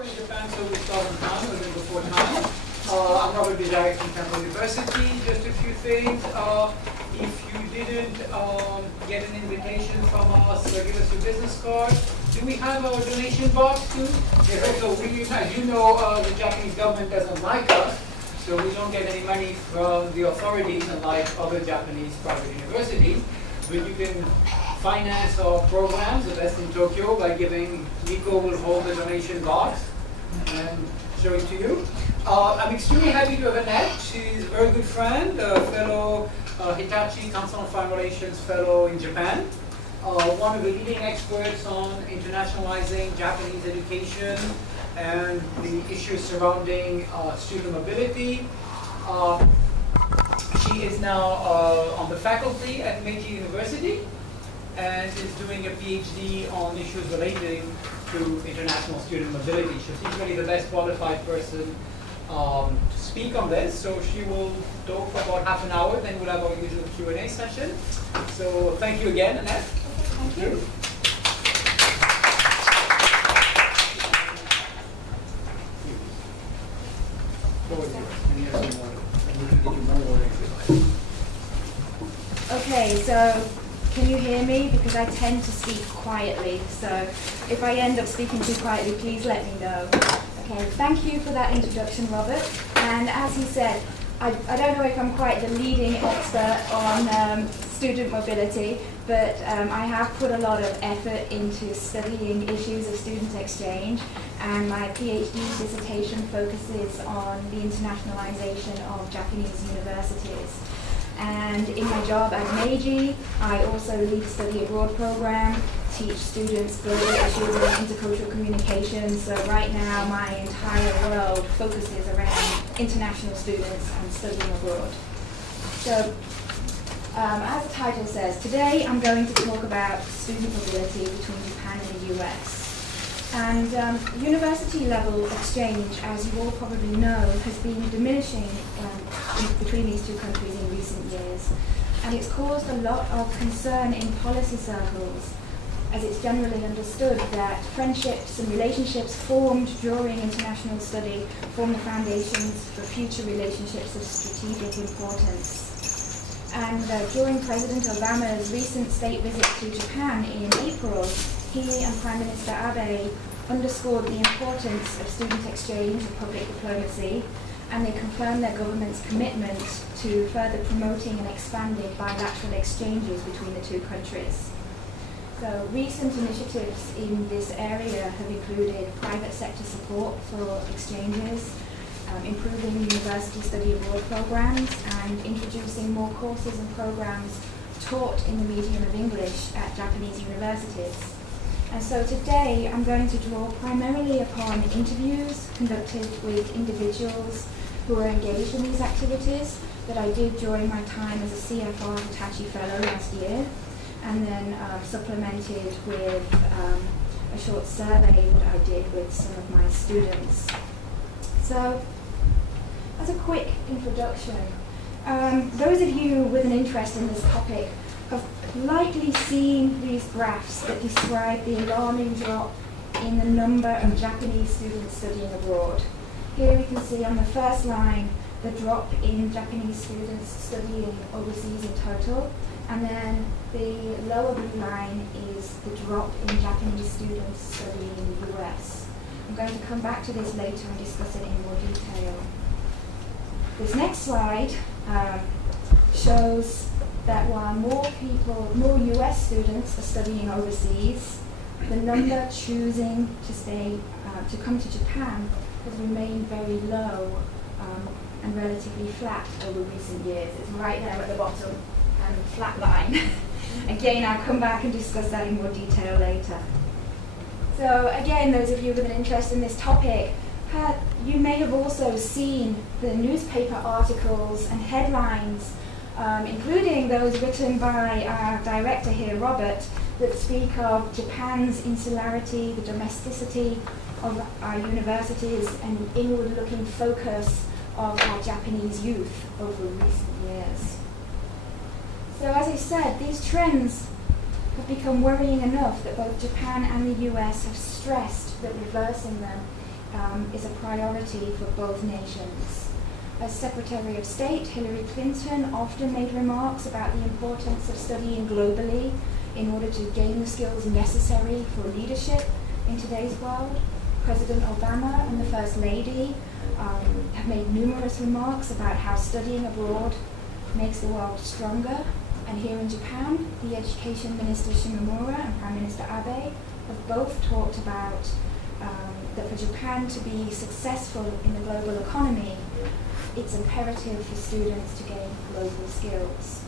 we're in Japan, so we start on time, a little before time. I'm Robert Bizarre from Temple University. Just a few things. If you didn't get an invitation from us, give us your business card. Do we have our donation box too? Yes, also, as you know, the Japanese government doesn't like us, so we don't get any money from the authorities, unlike other Japanese private universities. But you can finance our programs, the best in Tokyo, by giving. Nico will hold the donation box and show it to you. I'm extremely happy to have Annette. She's a very good friend, a fellow Hitachi Council on Foreign Relations fellow in Japan, one of the leading experts on internationalizing Japanese education and the issues surrounding student mobility. She is now on the faculty at Meiji University and is doing a PhD on issues relating to international student mobility. She's really the best qualified person to speak on this. So she will talk for about half an hour, then we'll have our usual Q&A session. So thank you again, Annette. Thank you. Okay, so can you hear me? Because I tend to speak quietly, so if I end up speaking too quietly, please let me know. Okay, thank you for that introduction, Robert. And as he said, I don't know if I'm quite the leading expert on student mobility, but I have put a lot of effort into studying issues of student exchange, and my PhD dissertation focuses on the internationalization of Japanese universities. And in my job at Meiji, I also lead a study abroad program, teach students global issues in intercultural communication. So right now, my entire world focuses around international students and studying abroad. So, as the title says, today I'm going to talk about student mobility between Japan and the US. And university level exchange, as you all probably know, has been diminishing between these two countries in recent years. And it's caused a lot of concern in policy circles, as it's generally understood that friendships and relationships formed during international study form the foundations for future relationships of strategic importance. And during President Obama's recent state visit to Japan in April, he and Prime Minister Abe underscored the importance of student exchange and public diplomacy, and they confirmed their government's commitment to further promoting and expanding bilateral exchanges between the two countries. So recent initiatives in this area have included private sector support for exchanges, improving university study abroad programs, and introducing more courses and programs taught in the medium of English at Japanese universities. And so today I'm going to draw primarily upon interviews conducted with individuals who are engaged in these activities that I did during my time as a CFR Hitachi Fellow last year, and then supplemented with a short survey that I did with some of my students. So, as a quick introduction, those of you with an interest in this topic have likely seen these graphs that describe the alarming drop in the number of Japanese students studying abroad. Here we can see on the first line the drop in Japanese students studying overseas in total, and then the lower blue line is the drop in Japanese students studying in the US. I'm going to come back to this later and discuss it in more detail. This next slide shows that while more US students are studying overseas, the number choosing to come to Japan has remained very low and relatively flat over recent years. It's right there at the bottom and flat line. Again, I'll come back and discuss that in more detail later. So again, those of you with an interest in this topic, you may have also seen the newspaper articles and headlines, including those written by our director here, Robert, that speak of Japan's insularity, the domesticity of our universities, and the inward-looking focus of our Japanese youth over recent years. So as I said, these trends have become worrying enough that both Japan and the US have stressed that reversing them is a priority for both nations. As Secretary of State, Hillary Clinton often made remarks about the importance of studying globally in order to gain the skills necessary for leadership in today's world. President Obama and the First Lady have made numerous remarks about how studying abroad makes the world stronger. And here in Japan, the Education Minister Shimomura and Prime Minister Abe have both talked about that for Japan to be successful in the global economy, it's imperative for students to gain global skills.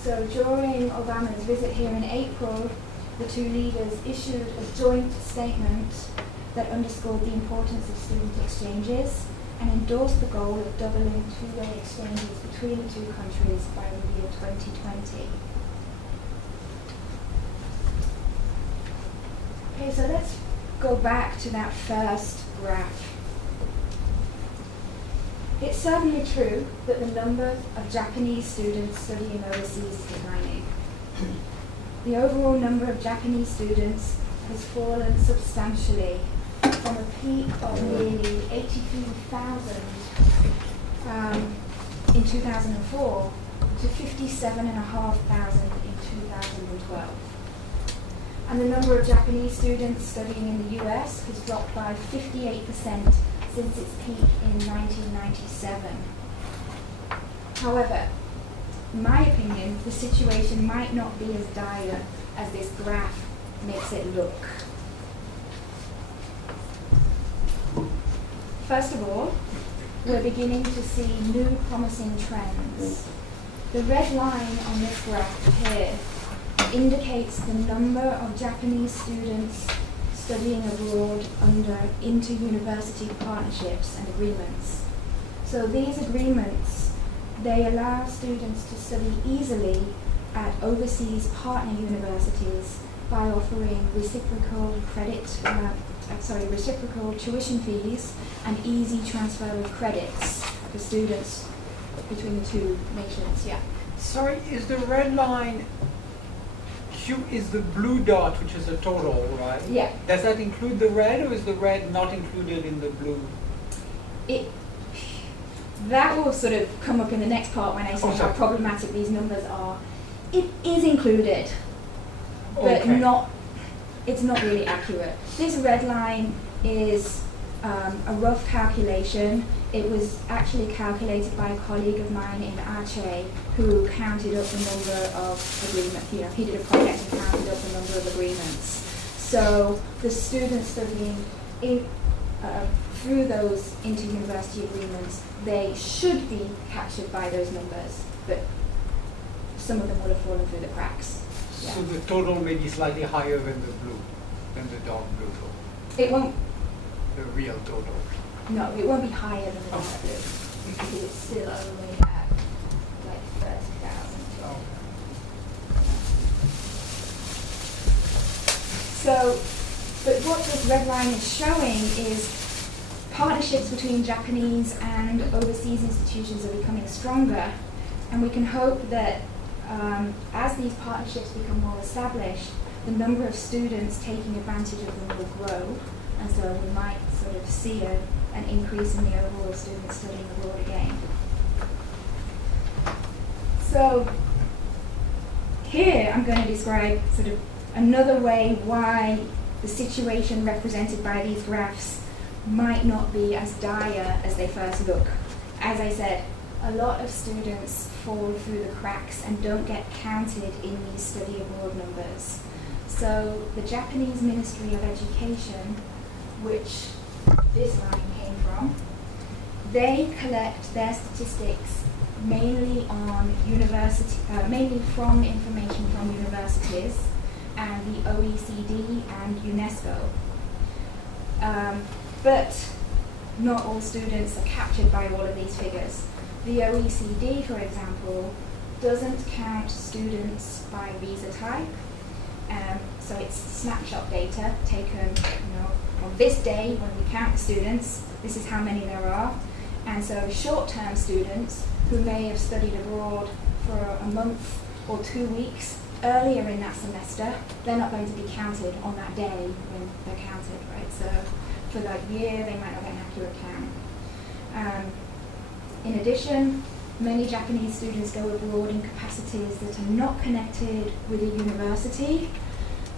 So during Obama's visit here in April, the two leaders issued a joint statement that underscored the importance of student exchanges and endorsed the goal of doubling two-way exchanges between the two countries by the year 2020. Okay, so let's go back to that first graph. It's certainly true that the number of Japanese students studying overseas is declining. The overall number of Japanese students has fallen substantially from a peak of nearly 83,000 in 2004 to 57,500 in 2012. And the number of Japanese students studying in the US has dropped by 58% since its peak in 1997. However, in my opinion, the situation might not be as dire as this graph makes it look. First of all, we're beginning to see new promising trends. The red line on this graph here indicates the number of Japanese students studying abroad under inter-university partnerships and agreements. So these agreements, they allow students to study easily at overseas partner universities by offering reciprocal tuition fees and easy transfer of credits for students between the two nations. Yeah. Sorry, is the red line is the blue dot, which is the total, right? Yeah. Does that include the red, or is the red not included in the blue? That will sort of come up in the next part when I say how problematic these numbers are. It is included, but it's not really accurate. This red line is a rough calculation. It was actually calculated by a colleague of mine in Aceh who counted up the number of agreements. He did a project and counted up the number of agreements. So the students studying through those inter-university agreements, they should be captured by those numbers, but some of them would have fallen through the cracks. Yeah. So the total may be slightly higher than the blue, than the dark blue total. It won't. The real total. No, it won't be higher than the dark blue because it's still only at like 30,000. Oh. So, but what this red line is showing is partnerships between Japanese and overseas institutions are becoming stronger, and we can hope that as these partnerships become more established, the number of students taking advantage of them will grow, and so we might sort of see an increase in the overall students studying abroad again. So here I'm going to describe sort of another way why the situation represented by these graphs might not be as dire as they first look. As I said, a lot of students fall through the cracks and don't get counted in these study abroad numbers. So the Japanese Ministry of Education, which this line came from, they collect their statistics mainly on mainly from information from universities and the OECD and UNESCO. But not all students are captured by all of these figures. The OECD, for example, doesn't count students by visa type. So it's snapshot data taken, on this day when we count the students. This is how many there are. And so short-term students who may have studied abroad for a month or 2 weeks earlier in that semester, they're not going to be counted on that day when they're counted, right? So for that year, they might not get an accurate count. In addition, many Japanese students go abroad in capacities that are not connected with a university,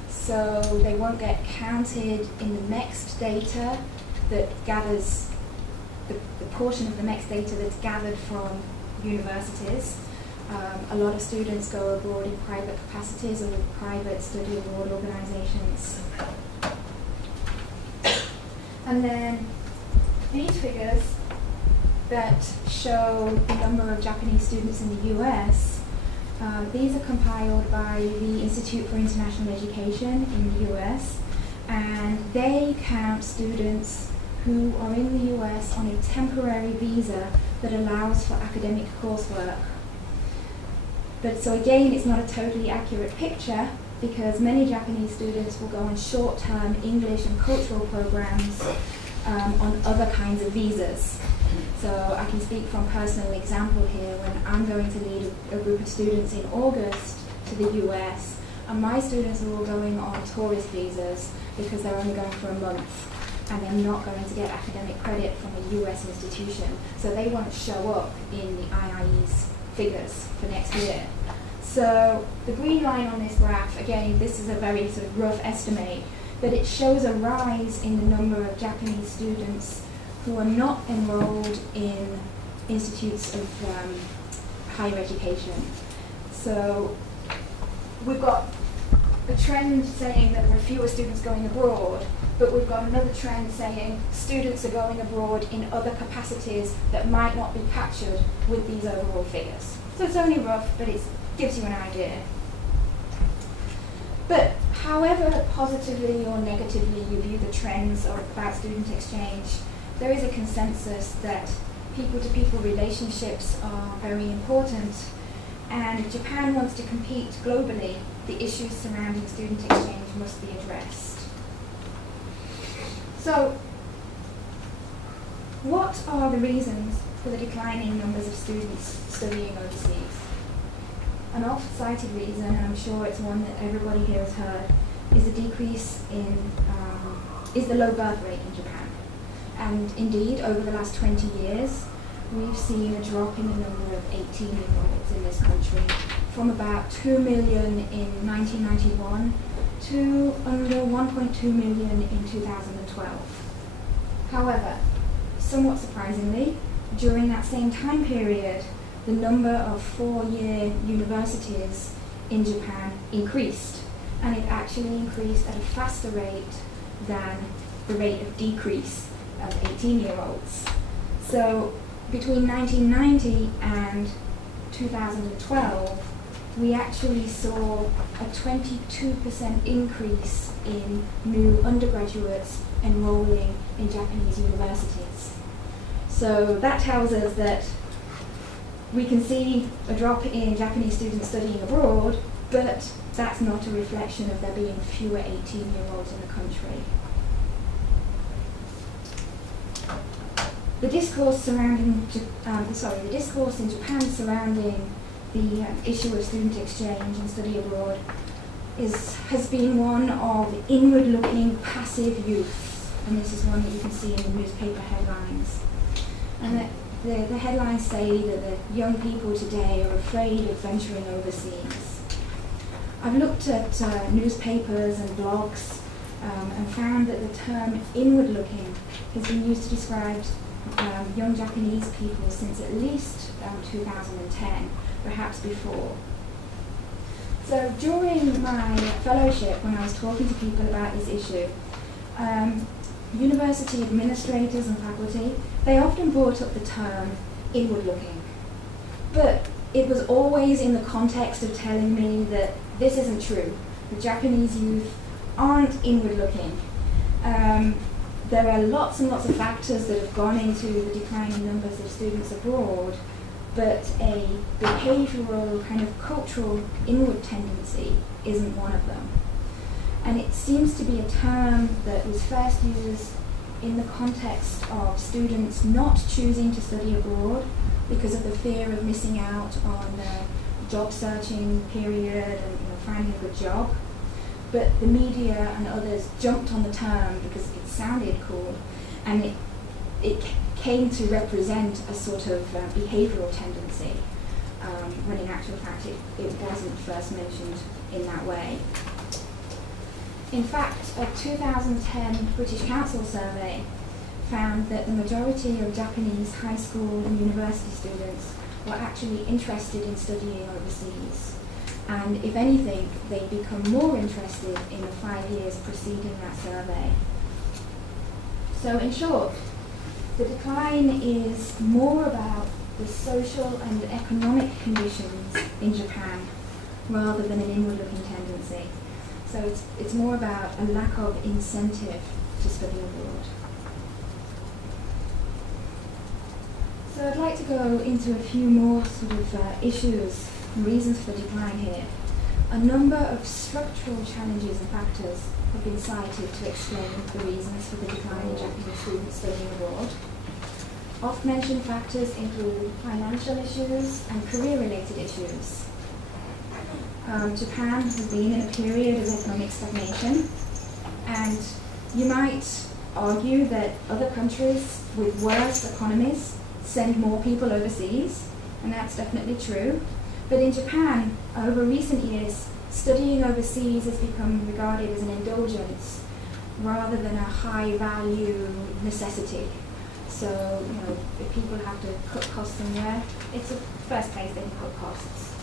so they won't get counted in the MEXT data that gathers, the portion of the MEXT data that's gathered from universities. A lot of students go abroad in private capacities or with private study abroad organizations. And then these figures that show the number of Japanese students in the US, these are compiled by the Institute for International Education in the US, and they count students who are in the US on a temporary visa that allows for academic coursework. But so again, it's not a totally accurate picture, because many Japanese students will go on short-term English and cultural programs on other kinds of visas. So I can speak from personal example here. When I'm going to lead a group of students in August to the US, and my students are all going on tourist visas because they're only going for a month and they're not going to get academic credit from a US institution. So they won't show up in the IIE's figures for next year. So the green line on this graph, again, this is a very sort of rough estimate, but it shows a rise in the number of Japanese students who are not enrolled in institutes of higher education. So we've got a trend saying that there are fewer students going abroad, but we've got another trend saying students are going abroad in other capacities that might not be captured with these overall figures. So it's only rough, but it gives you an idea. But however positively or negatively you view the trends about student exchange, there is a consensus that people-to-people relationships are very important, and if Japan wants to compete globally, the issues surrounding student exchange must be addressed. So, what are the reasons for the declining numbers of students studying overseas? An oft-cited reason, and I'm sure it's one that everybody here has heard, is a decrease in, is the low birth rate in Japan. And indeed, over the last 20 years, we've seen a drop in the number of 18-year-olds in this country, from about 2 million in 1991 to under 1.2 million in 2012. However, somewhat surprisingly, during that same time period, the number of four-year universities in Japan increased, and it actually increased at a faster rate than the rate of decrease of 18-year-olds. So between 1990 and 2012, we actually saw a 22% increase in new undergraduates enrolling in Japanese universities. So that tells us that we can see a drop in Japanese students studying abroad, but that's not a reflection of there being fewer 18-year-olds in the country. The discourse surrounding, the discourse in Japan surrounding the issue of student exchange and study abroad has been one of inward-looking, passive youth, and this is one that you can see in the newspaper headlines. And the headlines say that the young people today are afraid of venturing overseas. I've looked at newspapers and blogs and found that the term inward-looking has been used to describe young Japanese people since at least 2010, perhaps before. So during my fellowship, when I was talking to people about this issue, university administrators and faculty, they often brought up the term inward-looking. But it was always in the context of telling me that this isn't true. The Japanese youth aren't inward-looking. There are lots and lots of factors that have gone into the declining numbers of students abroad, but a behavioral, kind of cultural inward tendency isn't one of them. And it seems to be a term that was first used in the context of students not choosing to study abroad because of the fear of missing out on their job searching period and finding a good job. But the media and others jumped on the term because it sounded cool, and it came to represent a sort of behavioural tendency, when in actual fact it wasn't first mentioned in that way. In fact, a 2010 British Council survey found that the majority of Japanese high school and university students were actually interested in studying overseas. And if anything, they become more interested in the 5 years preceding that survey. So in short, the decline is more about the social and economic conditions in Japan rather than an inward-looking tendency. So it's more about a lack of incentive to study abroad. So I'd like to go into a few more sort of issues and reasons for the decline here. A number of structural challenges and factors have been cited to explain the reasons for the decline in Japanese students studying abroad. Oft-mentioned factors include financial issues and career-related issues. Japan has been in a period of economic stagnation, and you might argue that other countries with worse economies send more people overseas, and that's definitely true. But in Japan, over recent years, studying overseas has become regarded as an indulgence rather than a high-value necessity. So, if people have to cut costs somewhere, it's the first place they can cut costs.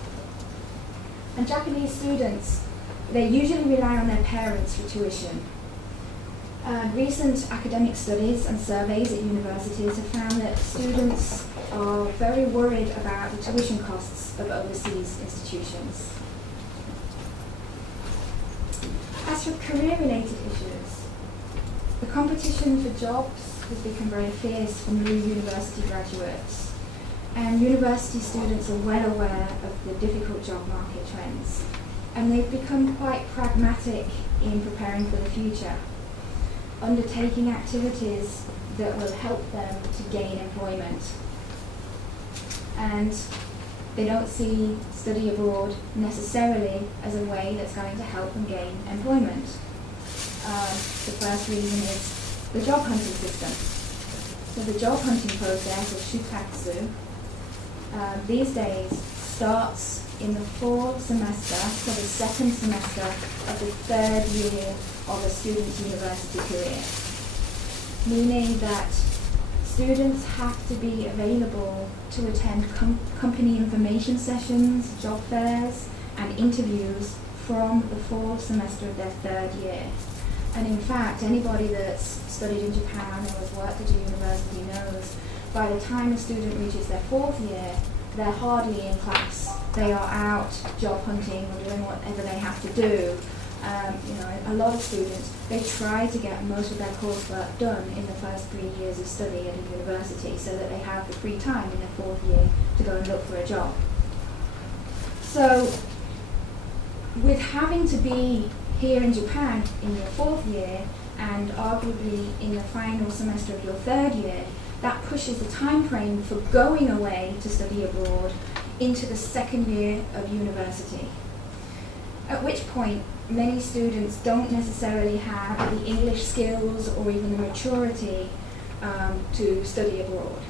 And Japanese students, they usually rely on their parents for tuition. Recent academic studies and surveys at universities have found that students are very worried about the tuition costs of overseas institutions. As for career-related issues, the competition for jobs has become very fierce for new university graduates, and university students are well aware of the difficult job market trends, and they've become quite pragmatic in preparing for the future, undertaking activities that will help them to gain employment. And they don't see study abroad necessarily as a way that's going to help them gain employment. The first reason is the job hunting system. So the job hunting process, or shukatsu, these days starts in the fall semester, so the second semester of the third year of a student's university career, meaning that students have to be available to attend company information sessions, job fairs, and interviews from the fall semester of their third year. And in fact, anybody that's studied in Japan or has worked at a university knows by the time a student reaches their fourth year, they're hardly in class. They are out job hunting or doing whatever they have to do. A lot of students, they try to get most of their coursework done in the first 3 years of study at a university so that they have the free time in their fourth year to go and look for a job. So, with having to be here in Japan in your fourth year and arguably in the final semester of your third year, that pushes the time frame for going away to study abroad into the second year of university. At which point, many students don't necessarily have the English skills or even the maturity to study abroad.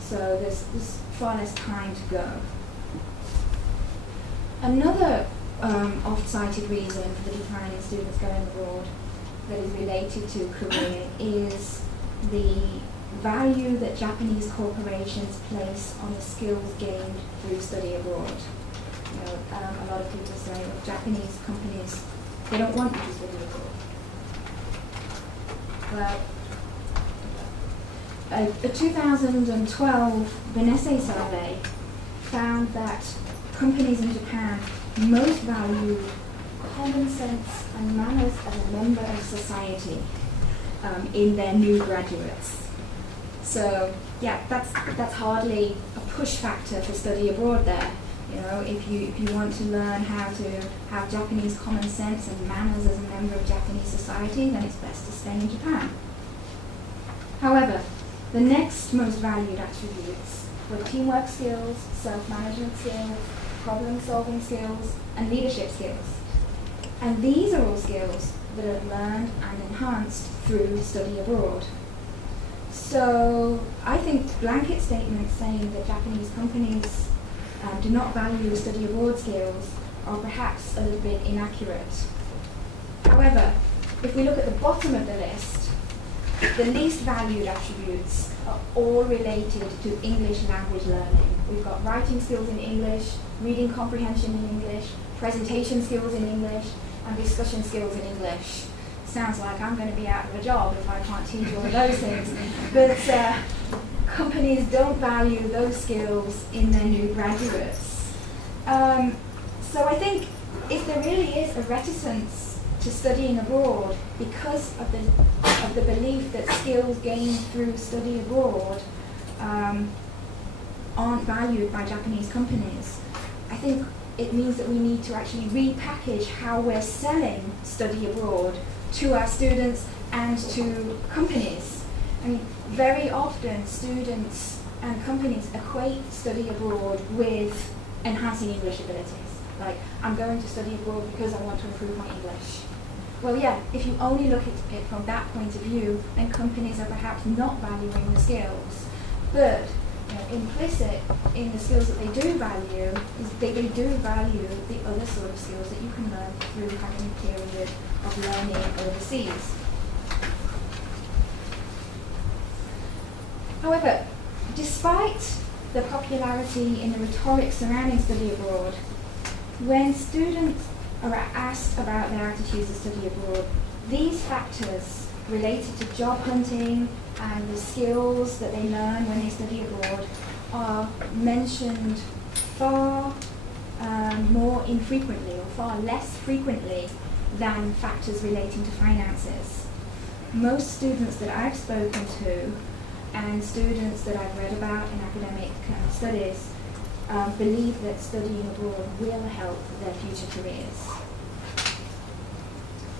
So there's far less time to go. Another oft-cited reason for the decline in students going abroad that is related to career is the value that Japanese corporations place on the skills gained through study abroad. A lot of people say, well, Japanese companies, they don't want you to study abroad. Well, a 2012 Benesse survey found that companies in Japan most valued common sense and manners as a member of society in their new graduates. So, yeah, that's hardly a push factor for study abroad there. If you want to learn how to have Japanese common sense and manners as a member of Japanese society, then it's best to stay in Japan. However, the next most valued attributes were teamwork skills, self-management skills, problem-solving skills, and leadership skills. And these are all skills that are learned and enhanced through study abroad. So I think blanket statements saying that Japanese companies do not value study abroad skills are perhaps a little bit inaccurate. However, if we look at the bottom of the list, the least valued attributes are all related to English language learning. We've got writing skills in English, reading comprehension in English, presentation skills in English, and discussion skills in English. Sounds like I'm going to be out of a job if I can't teach all of those things. But companies don't value those skills in their new graduates. So I think if there really is a reticence to studying abroad because of the belief that skills gained through study abroad aren't valued by Japanese companies, I think it means that we need to actually repackage how we're selling study abroad to our students and to companies. I mean, very often students and companies equate study abroad with enhancing English abilities. Like, I'm going to study abroad because I want to improve my English. Well, yeah, if you only look at it from that point of view, then companies are perhaps not valuing the skills. But implicit in the skills that they do value is they do value the other sort of skills that you can learn through having a period of learning overseas. However, despite the popularity in the rhetoric surrounding study abroad, when students are asked about their attitudes to study abroad, these factors related to job hunting and the skills that they learn when they study abroad are mentioned far more infrequently or far less frequently than factors relating to finances. Most students that I've spoken to and students that I've read about in academic studies believe that studying abroad will help their future careers.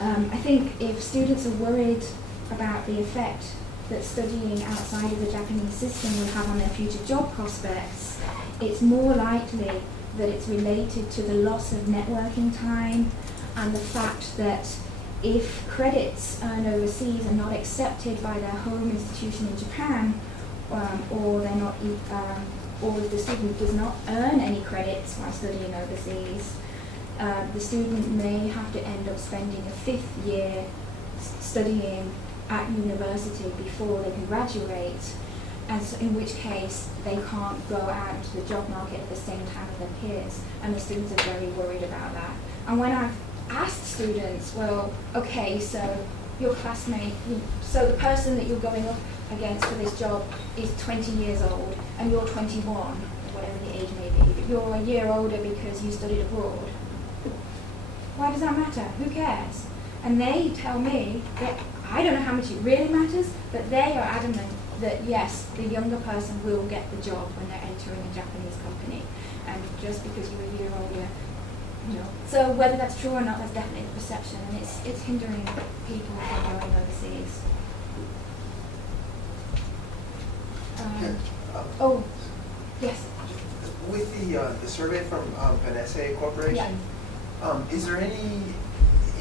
I think if students are worried about the effect that studying outside of the Japanese system will have on their future job prospects, it's more likely that it's related to the loss of networking time and the fact that if credits earned overseas are not accepted by their home institution in Japan, or they're not, or the student does not earn any credits while studying overseas, the student may have to end up spending a 5th year studying at university before they can graduate, and so in which case they can't go out into the job market at the same time as their peers, and the students are very worried about that. And when I've asked students, well, okay, so your classmate, so the person that you're going up against for this job is 20 years old, and you're 21, or whatever the age may be, but you're a year older because you studied abroad. Why does that matter? Who cares? And they tell me that I don't know how much it really matters, but they are adamant that yes, the younger person will get the job when they're entering a Japanese company, and just because you're a year older, So whether that's true or not, that's definitely the perception, and it's hindering people from going overseas. Oh, yes. With the survey from Benesse Corporation, is there any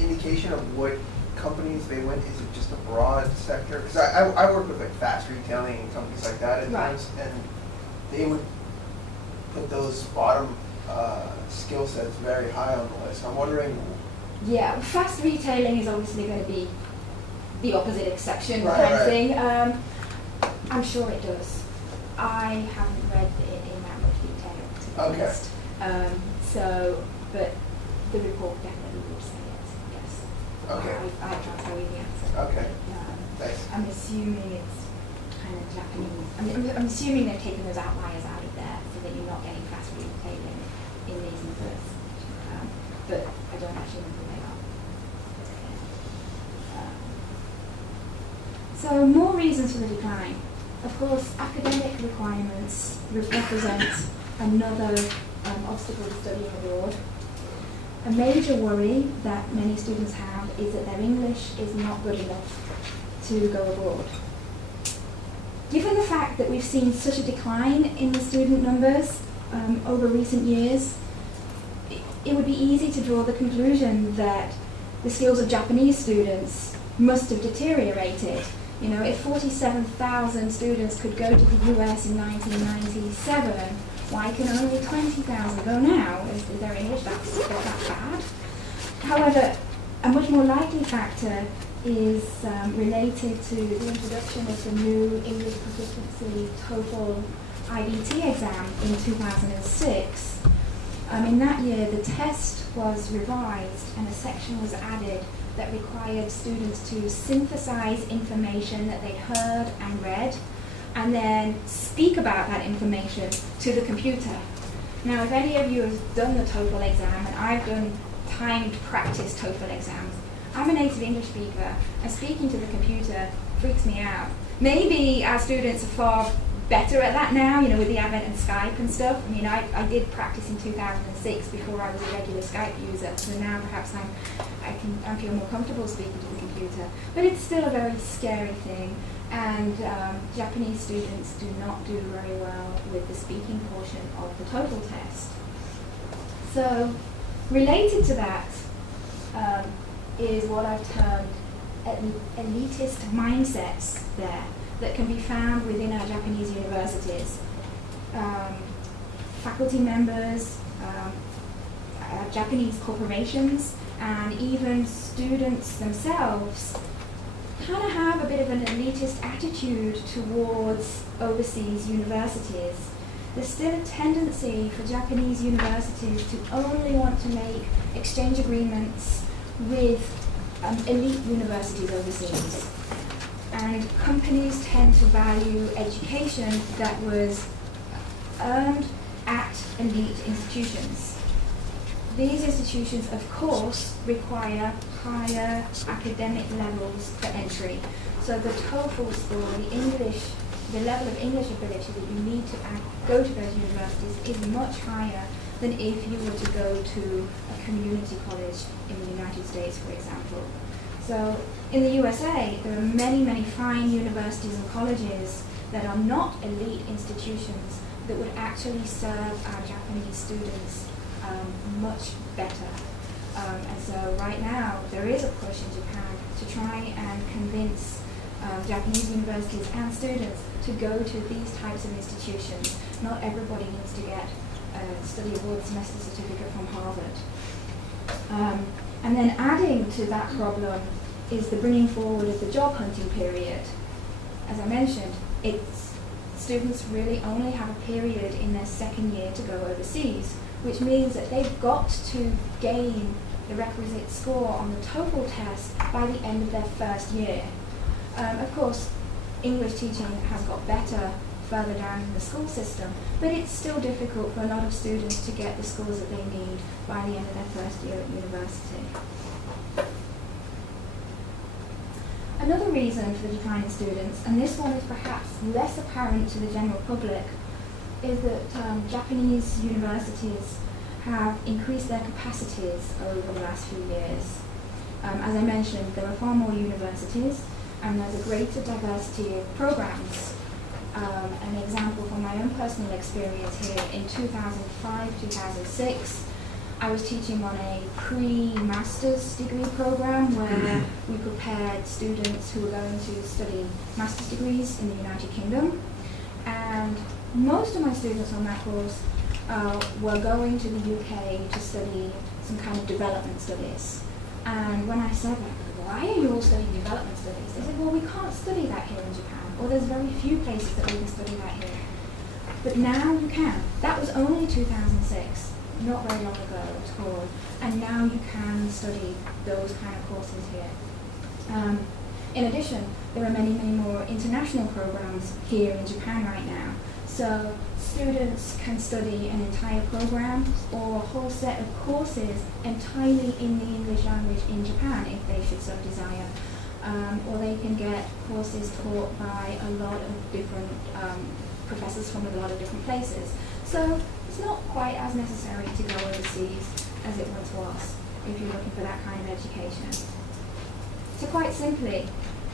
indication of what companies they went? Is it just a broad sector? Because I work with like fast retailing and companies like that at times, and they would put those bottom skill sets very high on the list. I'm wondering. Yeah, fast retailing is obviously going to be the opposite exception kind of thing. I'm sure it does. I haven't read it in that much detail, to be honest. But the report definitely would say it, yes. Okay. I can't tell you the answer. Okay. Thanks. I'm assuming it's kind of Japanese. I'm assuming they've taken those outliers out of there so that you're not getting fast retailing in these numbers. But I don't actually know who they are. So more reasons for the decline. Of course, academic requirements represent another obstacle to studying abroad. A major worry that many students have is that their English is not good enough to go abroad. Given the fact that we've seen such a decline in the student numbers over recent years, it would be easy to draw the conclusion that the skills of Japanese students must have deteriorated. You know, if 47,000 students could go to the US in 1997, why can only 20,000 go now? Is their English that bad? However, a much more likely factor is related to the introduction of the new English proficiency TOEFL IBT exam in 2006. In that year, the test was revised and a section was added that required students to synthesize information that they'd heard and read, and then speak about that information to the computer. Now, if any of you have done the TOEFL exam, and I've done timed practice TOEFL exams, I'm a native English speaker, and speaking to the computer freaks me out. Maybe our students are far better at that now, you know, with the advent of Skype and stuff. I mean, I did practice in 2006 before I was a regular Skype user, so now perhaps I feel more comfortable speaking to the computer. But it's still a very scary thing, and Japanese students do not do very well with the speaking portion of the TOEFL test. So, related to that is what I've termed elitist mindsets there, that can be found within our Japanese universities. Faculty members, Japanese corporations, and even students themselves kind of have a bit of an elitist attitude towards overseas universities. There's still a tendency for Japanese universities to only want to make exchange agreements with elite universities overseas. And companies tend to value education that was earned at elite institutions. These institutions, of course, require higher academic levels for entry. So the TOEFL score, the level of English ability that you need to go to those universities is much higher than if you were to go to a community college in the United States, for example. So in the USA, there are many, many fine universities and colleges that are not elite institutions that would actually serve our Japanese students much better. And so right now, there is a push in Japan to try and convince Japanese universities and students to go to these types of institutions. Not everybody needs to get a study abroad semester certificate from Harvard. And then adding to that problem is the bringing forward of the job hunting period. As I mentioned, students really only have a period in their second year to go overseas, which means that they've got to gain the requisite score on the TOEFL test by the end of their first year. Of course, English teaching has got better further down in the school system, but it's still difficult for a lot of students to get the scores that they need by the end of their first year at university. Another reason for the decline in students, and this one is perhaps less apparent to the general public, is that Japanese universities have increased their capacities over the last few years. As I mentioned, there are far more universities, and there's a greater diversity of programs. An example from my own personal experience here, in 2005-2006, I was teaching on a pre-master's degree program where we prepared students who were going to study master's degrees in the United Kingdom. And most of my students on that course were going to the UK to study some kind of development studies. And when I said, why are you all studying development studies? They said, well, we can't study that here in Japan, or there's very few places that we can study that here. But now you can. That was only 2006, not very long ago at all. And now you can study those kind of courses here. In addition, there are many, many more international programs here in Japan right now. So students can study an entire program or a whole set of courses entirely in the English language in Japan if they should so desire. Or they can get courses taught by a lot of different professors from a lot of different places. So it's not quite as necessary to go overseas as it once was if you're looking for that kind of education. So quite simply,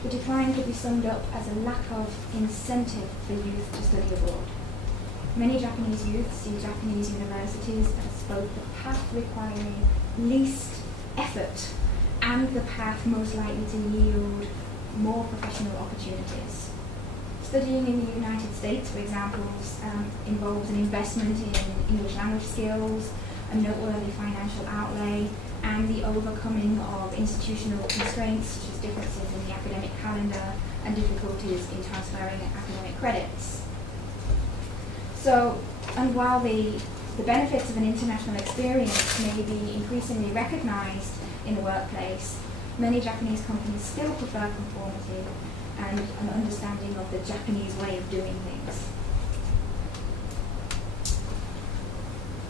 the decline could be summed up as a lack of incentive for youth to study abroad. Many Japanese youth see Japanese universities as both the path requiring least effort and the path most likely to yield more professional opportunities. Studying in the United States, for example, involves an investment in English language skills, a noteworthy financial outlay, and the overcoming of institutional constraints such as differences in the academic calendar and difficulties in transferring academic credits. So, and while the benefits of an international experience may be increasingly recognized in the workplace, many Japanese companies still prefer conformity and an understanding of the Japanese way of doing things.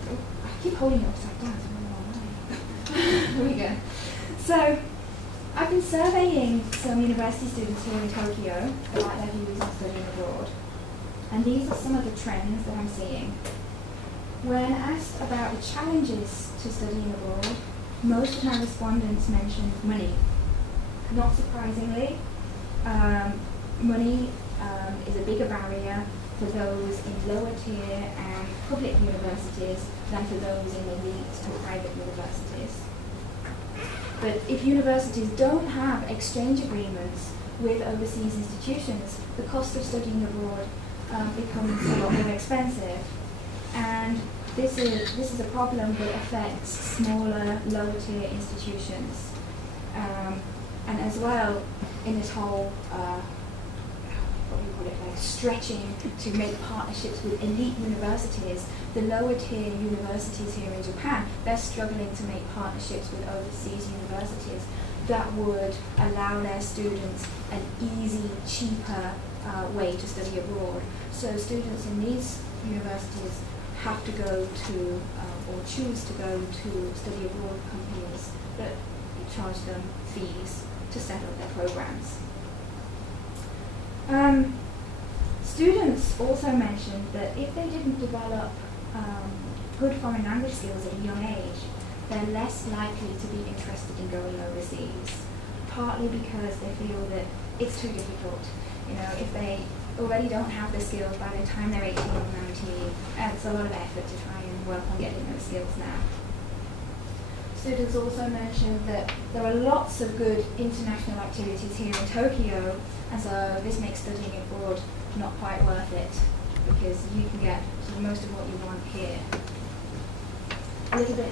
Oh, I keep holding it upside down, so I don't know why. Here we go. So, I've been surveying some university students here in Tokyo about their views on studying abroad. And these are some of the trends that I'm seeing. When asked about the challenges to studying abroad, most of my respondents mentioned money. Not surprisingly, money is a bigger barrier for those in lower tier and public universities than for those in elite and private universities. But if universities don't have exchange agreements with overseas institutions, the cost of studying abroad becomes a lot more expensive. And this is a problem that affects smaller, lower tier institutions. And as well, in this whole, stretching to make partnerships with elite universities, the lower tier universities here in Japan, they're struggling to make partnerships with overseas universities that would allow their students an easy, cheaper way to study abroad. So students in these universities have to go to, or choose to go to study abroad companies that charge them fees to set up their programs. Students also mentioned that if they didn't develop good foreign language skills at a young age, they're less likely to be interested in going overseas, partly because they feel that it's too difficult. You know, if they already don't have the skills by the time they're 18 or 19, it's a lot of effort to try and work on getting those skills now. Students also mentioned that there are lots of good international activities here in Tokyo, and so this makes studying abroad not quite worth it, because you can get most of what you want here. A little bit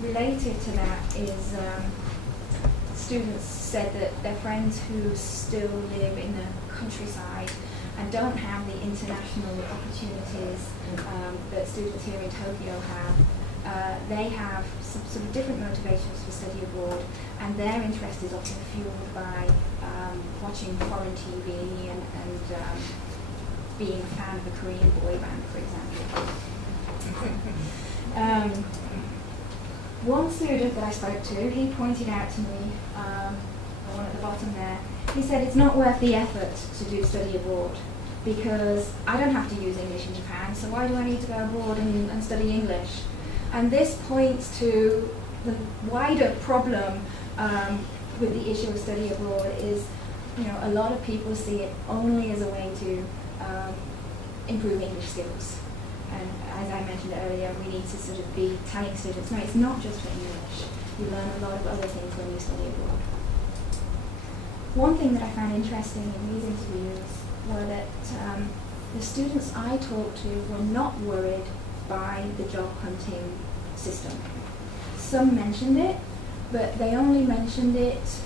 related to that is students said that their friends who still live in the countryside and don't have the international opportunities that students here in Tokyo have, they have some sort of different motivations for study abroad, and their interest is often fueled by watching foreign TV and being a fan of a Korean boy band, for example. One student that I spoke to, he pointed out to me, the one at the bottom there, he said it's not worth the effort to do study abroad because I don't have to use English in Japan, so why do I need to go abroad and study English? And this points to the wider problem with the issue of study abroad is, you know, a lot of people see it only as a way to improve English skills. And as I mentioned earlier, we need to sort of be telling students, no, it's not just for English. You learn a lot of other things when you study abroad. One thing that I found interesting in these interviews were that the students I talked to were not worried by the job hunting system. Some mentioned it, but they only mentioned it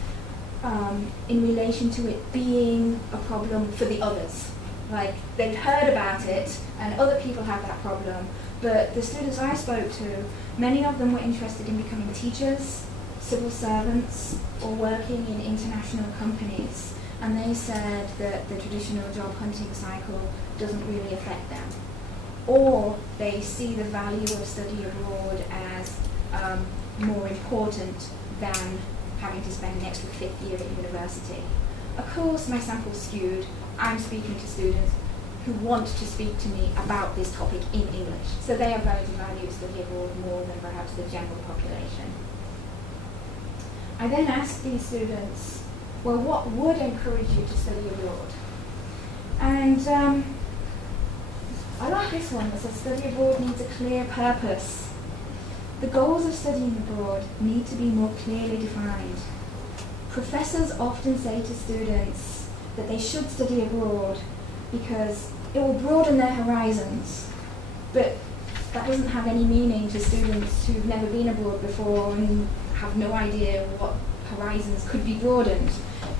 in relation to it being a problem for the others. Like, they'd heard about it, and other people have that problem, but the students I spoke to, many of them were interested in becoming teachers, civil servants, or working in international companies, and they said that the traditional job hunting cycle doesn't really affect them. Or they see the value of study abroad as more important than having to spend an extra 5th year at university. Of course, my sample's skewed. I'm speaking to students who want to speak to me about this topic in English. So they are going to value study abroad more than perhaps the general population. I then asked these students, well, what would encourage you to study abroad? And I like this one that says study abroad needs a clear purpose. The goals of studying abroad need to be more clearly defined. Professors often say to students that they should study abroad because it will broaden their horizons, but that doesn't have any meaning to students who've never been abroad before and have no idea what horizons could be broadened,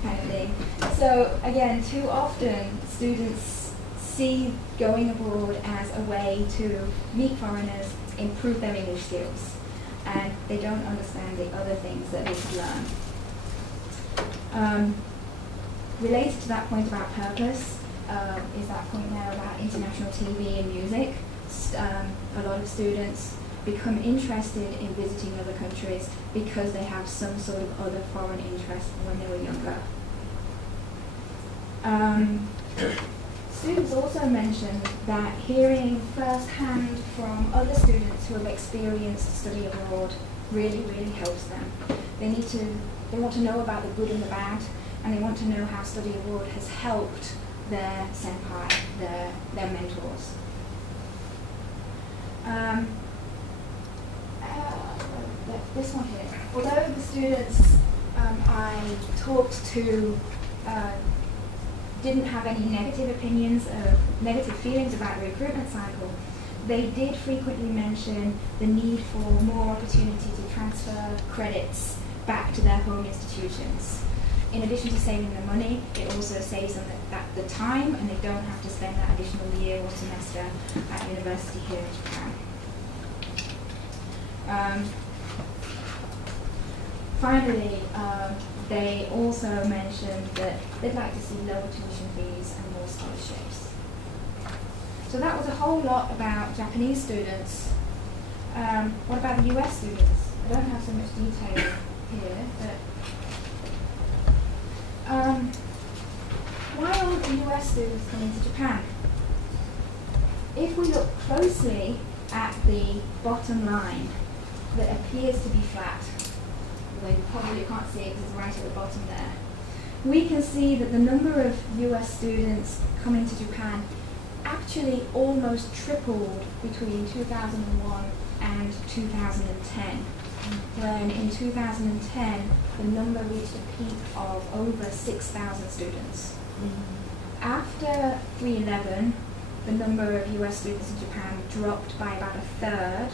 kind of thing. So again, too often students see going abroad as a way to meet foreigners, improve their English skills, and they don't understand the other things that they could learn. Related to that point about purpose is that point there about international TV and music. A lot of students become interested in visiting other countries because they have some sort of other foreign interest when they were younger. Students also mentioned that hearing firsthand from other students who have experienced study abroad really, really helps them. They want to know about the good and the bad, and they want to know how study abroad has helped their senpai, their mentors. This one here. Although the students I talked to didn't have any negative opinions or negative feelings about the recruitment cycle, they did frequently mention the need for more opportunity to transfer credits back to their home institutions. In addition to saving them money, it also saves them the time, and they don't have to spend that additional year or semester at university here in Japan. Finally, they also mentioned that they'd like to see lower tuition fees and more scholarships. So that was a whole lot about Japanese students. What about the US students? I don't have so much detail here, but why aren't the US students coming to Japan? If we look closely at the bottom line that appears to be flat, although you probably can't see it because it's right at the bottom there, we can see that the number of US students coming to Japan actually almost tripled between 2001 and 2010. When in 2010, the number reached a peak of over 6,000 students. After 3/11, the number of US students in Japan dropped by about a third,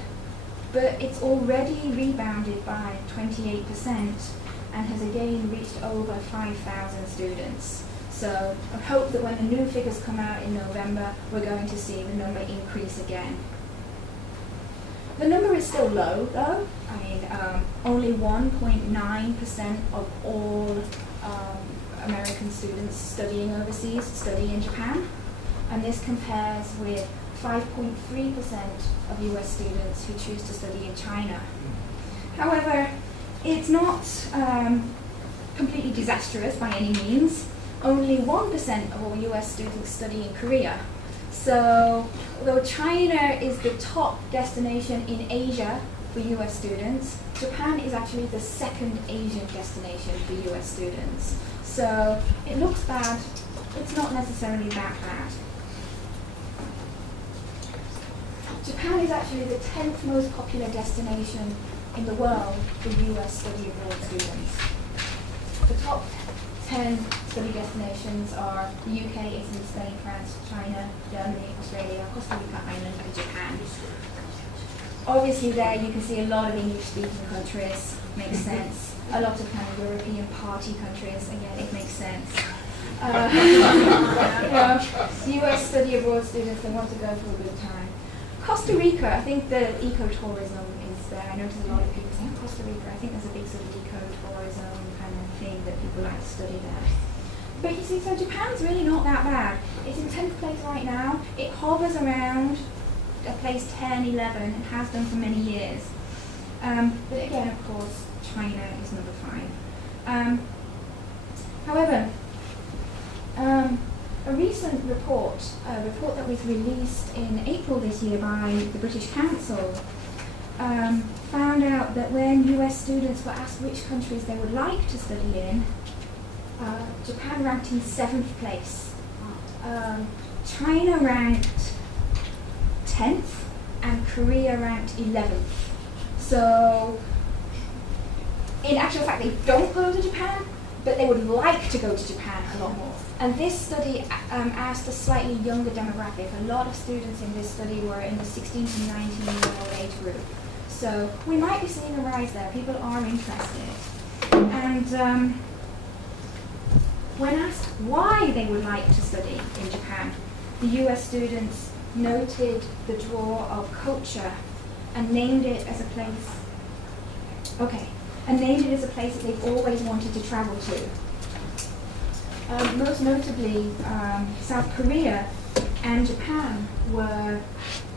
but it's already rebounded by 28% and has again reached over 5,000 students. So I hope that when the new figures come out in November, we're going to see the number increase again. The number is still low, though. I mean, only 1.9% of all American students studying overseas study in Japan, and this compares with 5.3% of US students who choose to study in China. However, it's not completely disastrous by any means. Only 1% of all US students study in Korea. So, although China is the top destination in Asia for US students, Japan is actually the second Asian destination for US students. So, it looks bad, it's not necessarily that bad. Japan is actually the 10th most popular destination in the world for US study abroad students. The top 10 study destinations are the UK, Italy, Spain, France, China, Germany, Australia, Costa Rica, Ireland, and Japan. Obviously there you can see a lot of English-speaking countries, makes sense. A lot of kind of European party countries, again, it makes sense. US study abroad students, they want to go for a good time. Costa Rica, I think the ecotourism is there. I notice a lot of people saying, Costa Rica, I think there's a big sort of ecotourism kind of thing that people like to study there. But you see, so Japan's really not that bad. It's in 10th place right now. It hovers around a place 10, 11, and has done for many years. But again, of course, China is number 5. However, a recent report that was released in April this year by the British Council, found out that when US students were asked which countries they would like to study in, Japan ranked in 7th place. China ranked 10th, and Korea ranked 11th. So, in actual fact, they don't go to Japan, but they would like to go to Japan a lot more. And this study asked a slightly younger demographic. A lot of students in this study were in the 16 to 19-year-old age group. So we might be seeing a rise there. People are interested. And when asked why they would like to study in Japan, the US students noted the draw of culture and named it as a place. And named it as a place that they've always wanted to travel to. Most notably, South Korea and Japan were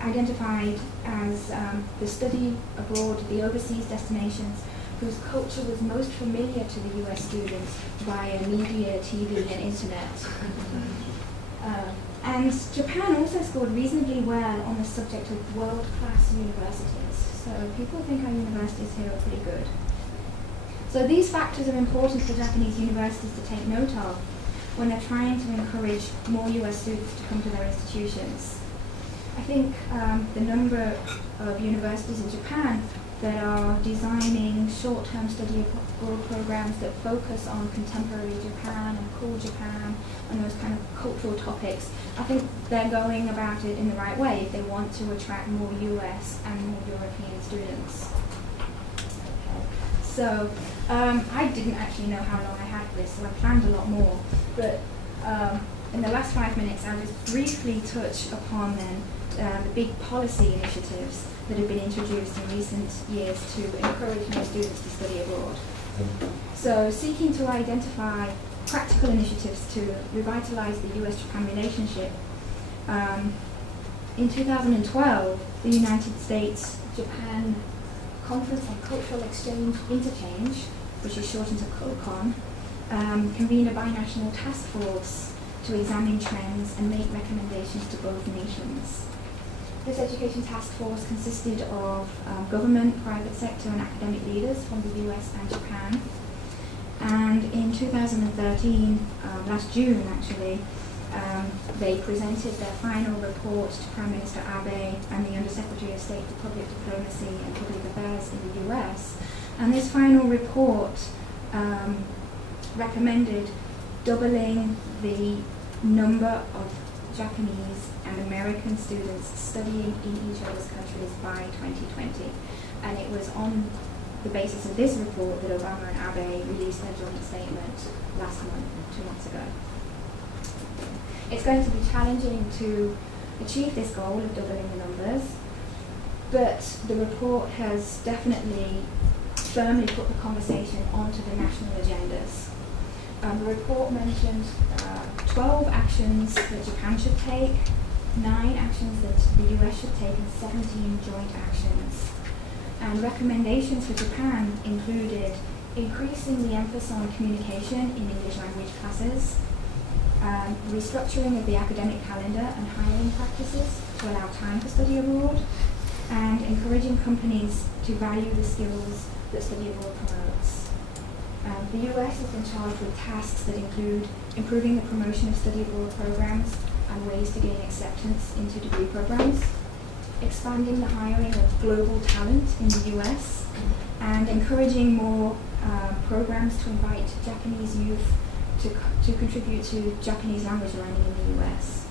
identified as the study abroad, the overseas destinations whose culture was most familiar to the US students via media, TV, and internet. And Japan also scored reasonably well on the subject of world-class universities. So people think our universities here are pretty good. So these factors are important for Japanese universities to take note of when they're trying to encourage more US students to come to their institutions. I think the number of universities in Japan that are designing short-term study abroad programs that focus on contemporary Japan and cool Japan and those kind of cultural topics, I think they're going about it in the right way if they want to attract more US and more European students. So I didn't actually know how long I had for this, so I planned a lot more. But in the last 5 minutes, I'll just briefly touch upon then the big policy initiatives that have been introduced in recent years to encourage more students to study abroad. So seeking to identify practical initiatives to revitalize the US-Japan relationship, in 2012, the United States-Japan Conference on Cultural Exchange Interchange, which is shortened to COCON, convened a binational task force to examine trends and make recommendations to both nations. This education task force consisted of government, private sector and academic leaders from the US and Japan. And in 2013, last June actually, they presented their final report to Prime Minister Abe and the Undersecretary of State for Public Diplomacy and Public Affairs in the US. And this final report recommended doubling the number of Japanese and American students studying in each other's countries by 2020. And it was on the basis of this report that Obama and Abe released their joint statement last month, 2 months ago. It's going to be challenging to achieve this goal of doubling the numbers, but the report has definitely firmly put the conversation onto the national agendas. The report mentioned 12 actions that Japan should take, 9 actions that the US should take, and 17 joint actions. And recommendations for Japan included increasing the emphasis on communication in English language classes, restructuring of the academic calendar and hiring practices to allow time for study abroad, and encouraging companies to value the skills that study abroad promotes. The US has been charged with tasks that include improving the promotion of study abroad programs and ways to gain acceptance into degree programs, expanding the hiring of global talent in the US, and encouraging more programs to invite Japanese youth to contribute to Japanese language learning in the US.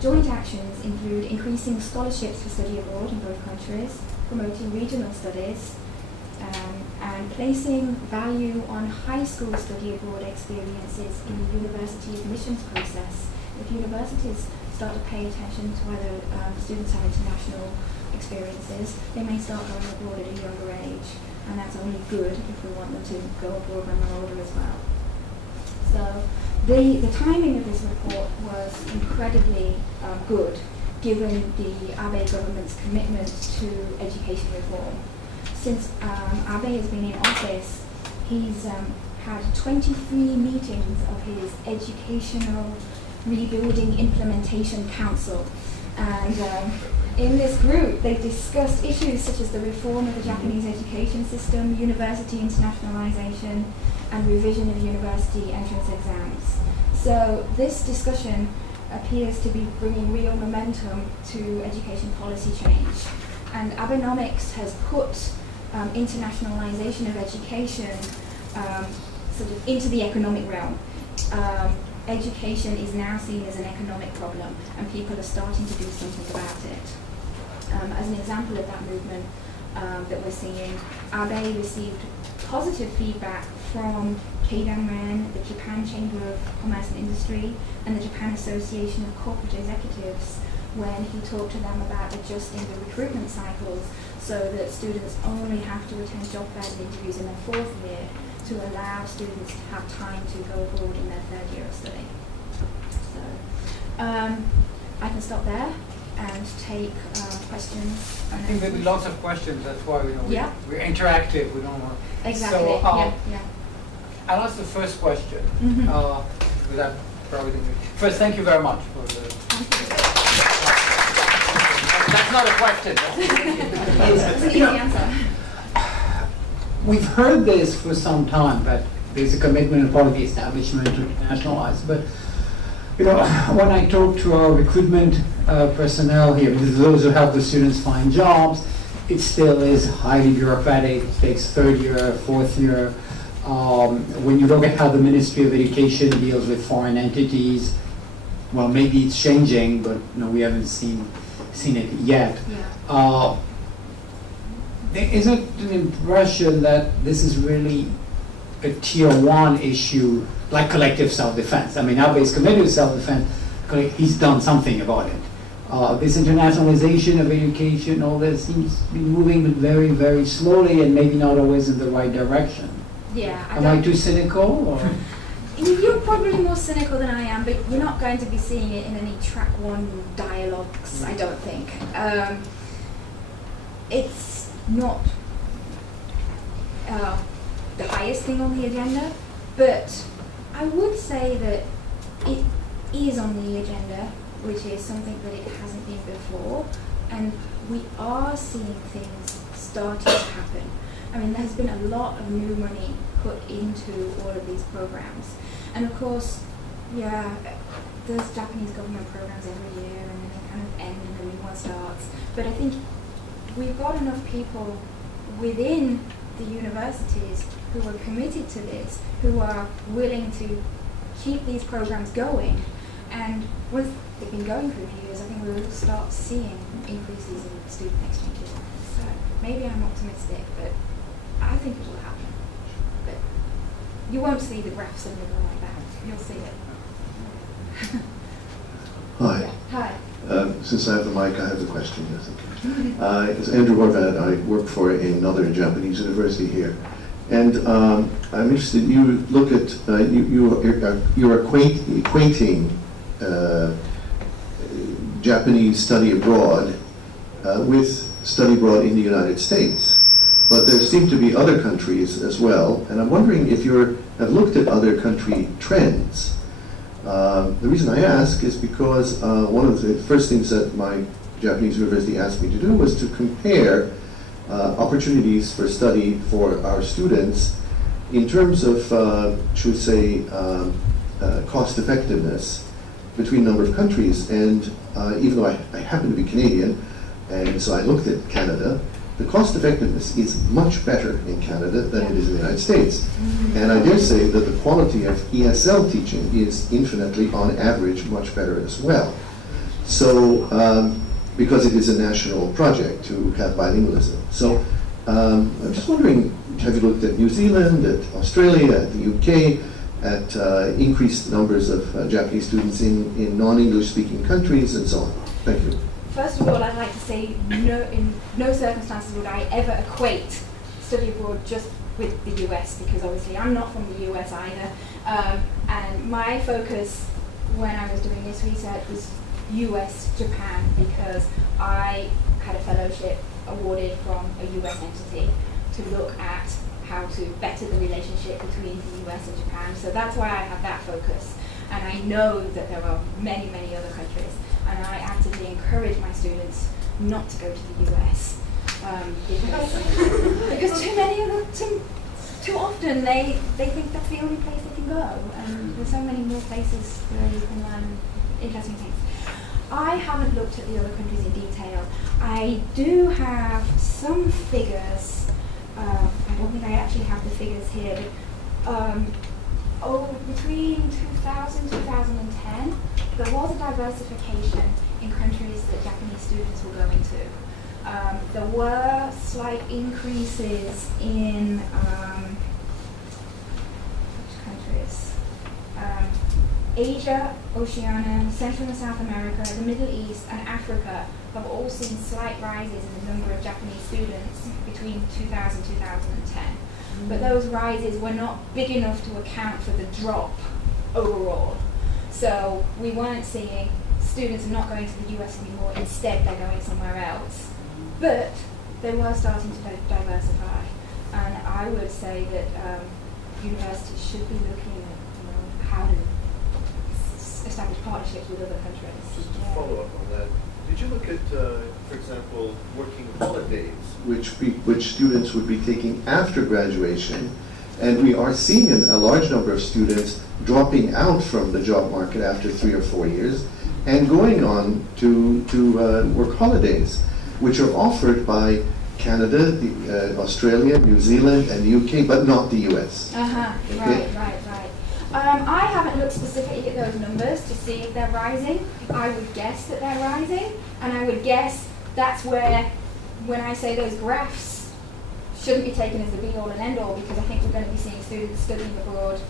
Joint actions include increasing scholarships for study abroad in both countries, promoting regional studies, and placing value on high school study abroad experiences in the university admissions process. If universities start to pay attention to whether students have international experiences, they may start going abroad at a younger age, and that's only good if we want them to go abroad when they're older as well. So the timing of this report was incredibly good, given the Abe government's commitment to education reform. Since Abe has been in office, he's had 23 meetings of his Educational Rebuilding Implementation Council. And in this group, they've discussed issues such as the reform of the Japanese education system, university internationalization, and revision of university entrance exams. So this discussion appears to be bringing real momentum to education policy change. And Abenomics has put internationalization of education sort of into the economic realm. Education is now seen as an economic problem, and people are starting to do something about it. As an example of that movement that we're seeing, Abe received positive feedback from Keidanren, the Japan Chamber of Commerce and Industry, and the Japan Association of Corporate Executives, when he talked to them about adjusting the recruitment cycles so that students only have to attend job fairs and interviews in their 4th year to allow students to have time to go abroad in their 3rd year of study. So I can stop there and take questions. I think there'll be lots of questions. That's why Yeah. we're interactive. We don't want. Exactly. So yeah. I'll ask the first question. Mhm. Without probably first, thank you very much for the. That's not a question. It's an easy answer. We've heard this for some time, that there's a commitment on part of the establishment to internationalize. But when I talk to our recruitment personnel here, those who help the students find jobs, it still is highly bureaucratic. It takes 3rd year, 4th year. When you look at how the Ministry of Education deals with foreign entities, well, maybe it's changing, but we haven't seen it yet. Yeah. There isn't an impression that this is really a tier 1 issue, like collective self-defense. I mean, Abe is committed to self-defense. He's done something about it. This internationalization of education, all that seems to be moving very, very slowly and maybe not always in the right direction. Yeah. Am I too cynical? Or? You're probably more cynical than I am, but you're not going to be seeing it in any track 1 dialogues, I don't think. It's not the highest thing on the agenda, but I would say that it is on the agenda, which is something that it hasn't been before, and we are seeing things starting to happen. I mean, there's been a lot of new money put into all of these programs. And of course, there's Japanese government programs every year, and then they kind of end and the new one starts. But I think we've got enough people within the universities who are committed to this, who are willing to keep these programs going. And once they've been going for a few years, I think we will start seeing increases in student exchanges. So maybe I'm optimistic, but I think it will happen. But you won't see the graph suddenly go like that. You'll see it. Hi. Hi. Since I have the mic, I have the question, I think. It's Andrew Horvat. I work for another Japanese university here. And I'm interested, you look at, you're equating Japanese study abroad with study abroad in the United States. But there seem to be other countries as well, and I'm wondering if you have looked at other country trends. The reason I ask is because one of the first things that my Japanese university asked me to do was to compare opportunities for study for our students in terms of, should we say, cost effectiveness between a number of countries. And even though I happen to be Canadian, and so I looked at Canada, the cost effectiveness is much better in Canada than it is in the United States. And I dare say that the quality of ESL teaching is infinitely, on average, much better as well. So, because it is a national project to have bilingualism. So, I'm just wondering, have you looked at New Zealand, at Australia, at the UK, at increased numbers of Japanese students in non-English speaking countries, and so on? Thank you. First of all, I'd like to say in no circumstances would I ever equate study abroad just with the US, because obviously I'm not from the US either. And my focus when I was doing this research was U.S. Japan, because I had a fellowship awarded from a U.S. entity to look at how to better the relationship between the U.S. and Japan. So that's why I have that focus. And I know that there are many, many other countries. And I actively encourage my students not to go to the U.S. Because too many of them, too often they think that's the only place they can go. And there's so many more places where you can learn interesting things. I haven't looked at the other countries in detail. I do have some figures. I don't think I actually have the figures here, but between 2000 and 2010, there was a diversification in countries that Japanese students were going to. There were slight increases in which countries? Asia, Oceania, Central and South America, the Middle East, and Africa have all seen slight rises in the number of Japanese students between 2000 and 2010. But those rises were not big enough to account for the drop overall. So we weren't seeing students not going to the US anymore, instead they're going somewhere else. But they were starting to diversify. And I would say that universities should be looking at how to establish partnerships with other countries. Just to follow up on that, did you look at, for example, working holidays, which students would be taking after graduation? And we are seeing a large number of students dropping out from the job market after 3 or 4 years and going on to work holidays, which are offered by Canada, Australia, New Zealand, and the UK, but not the US. Okay? Right. I haven't looked specifically at those numbers to see if they're rising. I would guess that they're rising, and I would guess that's where, when I say those graphs shouldn't be taken as the be-all and end-all, because I think we're going to be seeing students studying abroad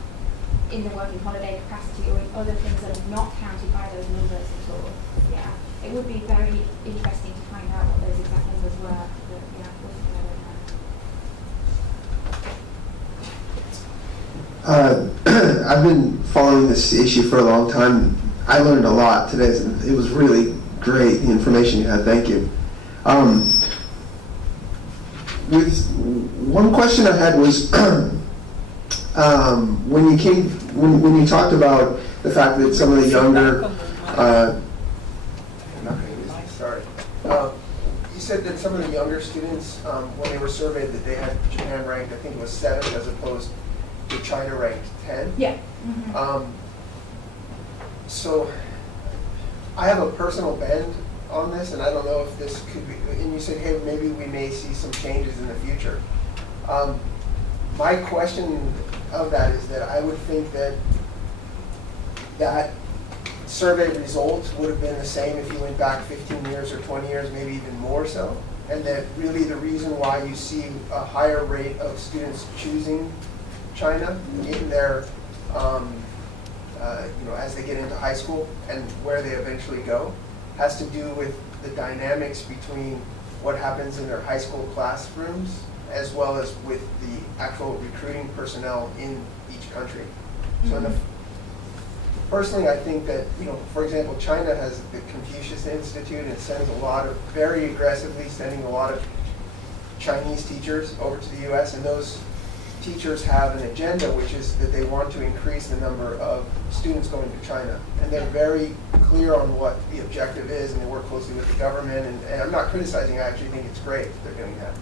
in the working holiday capacity or in other things that are not counted by those numbers at all. Yeah, it would be very interesting to find out what those exact numbers were, but yeah, we'll figure that out. I've been following this issue for a long time. I learned a lot today. It was really great, the information you had. Thank you. With one question I had was when you talked about the fact that some of the younger you said that some of the younger students, when they were surveyed, that they had Japan ranked, I think it was 7th as opposed to China ranked 10. Yeah. So I have a personal bend on this, and I don't know if this could be, and you said, hey, maybe we may see some changes in the future. My question of that is that I would think that that survey results would have been the same if you went back 15 years or 20 years, maybe even more so, and that really the reason why you see a higher rate of students choosing China in their, as they get into high school and where they eventually go, has to do with the dynamics between what happens in their high school classrooms as well as with the actual recruiting personnel in each country. So personally, I think that, for example, China has the Confucius Institute and sends very aggressively sending a lot of Chinese teachers over to the US, and those teachers have an agenda, which is that they want to increase the number of students going to China. And they're very clear on what the objective is, and they work closely with the government. And I'm not criticizing, I actually think it's great that they're doing that.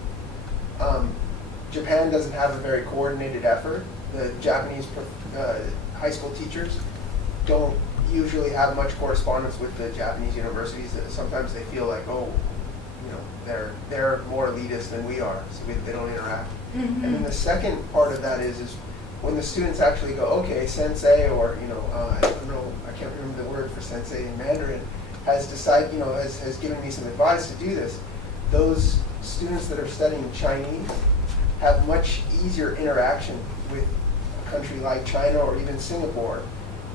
Japan doesn't have a very coordinated effort. The Japanese high school teachers don't usually have much correspondence with the Japanese universities. Sometimes they feel like, they're more elitist than we are, so they don't interact. And then the second part of that is when the students actually go, okay, sensei, or I don't know, I can't remember the word for sensei in Mandarin, has decided, has given me some advice to do this. Those students that are studying Chinese have much easier interaction with a country like China or even Singapore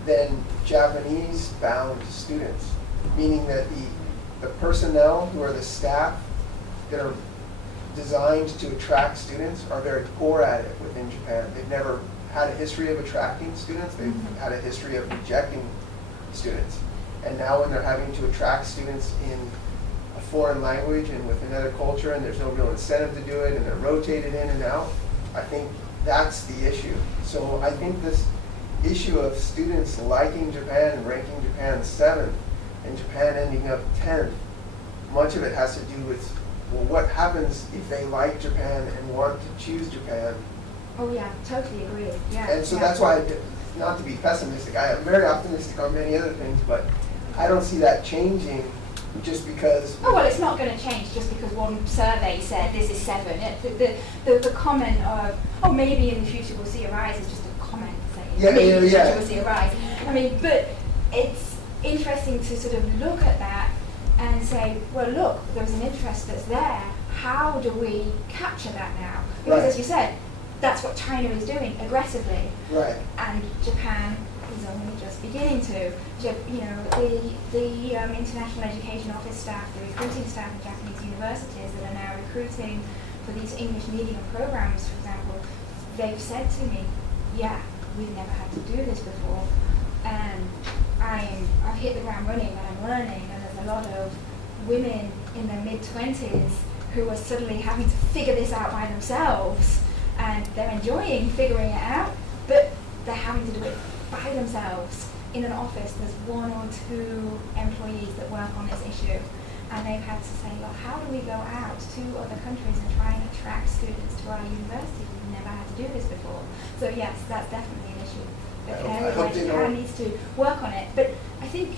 than Japanese-bound students, meaning that the personnel who are the staff that are designed to attract students are very poor at it within Japan. They've never had a history of attracting students. They've had a history of rejecting students. And now when they're having to attract students in a foreign language and with another culture, and there's no real incentive to do it, and they're rotated in and out, I think that's the issue. So I think this issue of students liking Japan and ranking Japan 7th and Japan ending up 10th, much of it has to do with, well, what happens if they like Japan and want to choose Japan? Oh yeah, totally agree. Yeah. And so that's why, not to be pessimistic, I am very optimistic on many other things, but I don't see that changing just because. Oh, well, it's not going to change just because one survey said this is 7. The comment of, oh, maybe in the future we'll see a rise is just a comment saying maybe in the future we'll see a rise. I mean, but it's interesting to sort of look at that and say, well, look, there's an interest that's there. How do we capture that now? Because as you said, that's what China is doing aggressively. Right. And Japan is only just beginning to. You know, the International Education Office staff, the recruiting staff in Japanese universities that are now recruiting for these English medium programs, for example, they've said to me, yeah, we've never had to do this before. And I've hit the ground running and I'm learning, and there's a lot of women in their mid-20s who are suddenly having to figure this out by themselves, and they're enjoying figuring it out, but they're having to do it by themselves. In an office, there's 1 or 2 employees that work on this issue, and they've had to say, well, how do we go out to other countries and try and attract students to our universities? We've never had to do this before. So yes, that's definitely an issue. Japan needs to work on it. But I think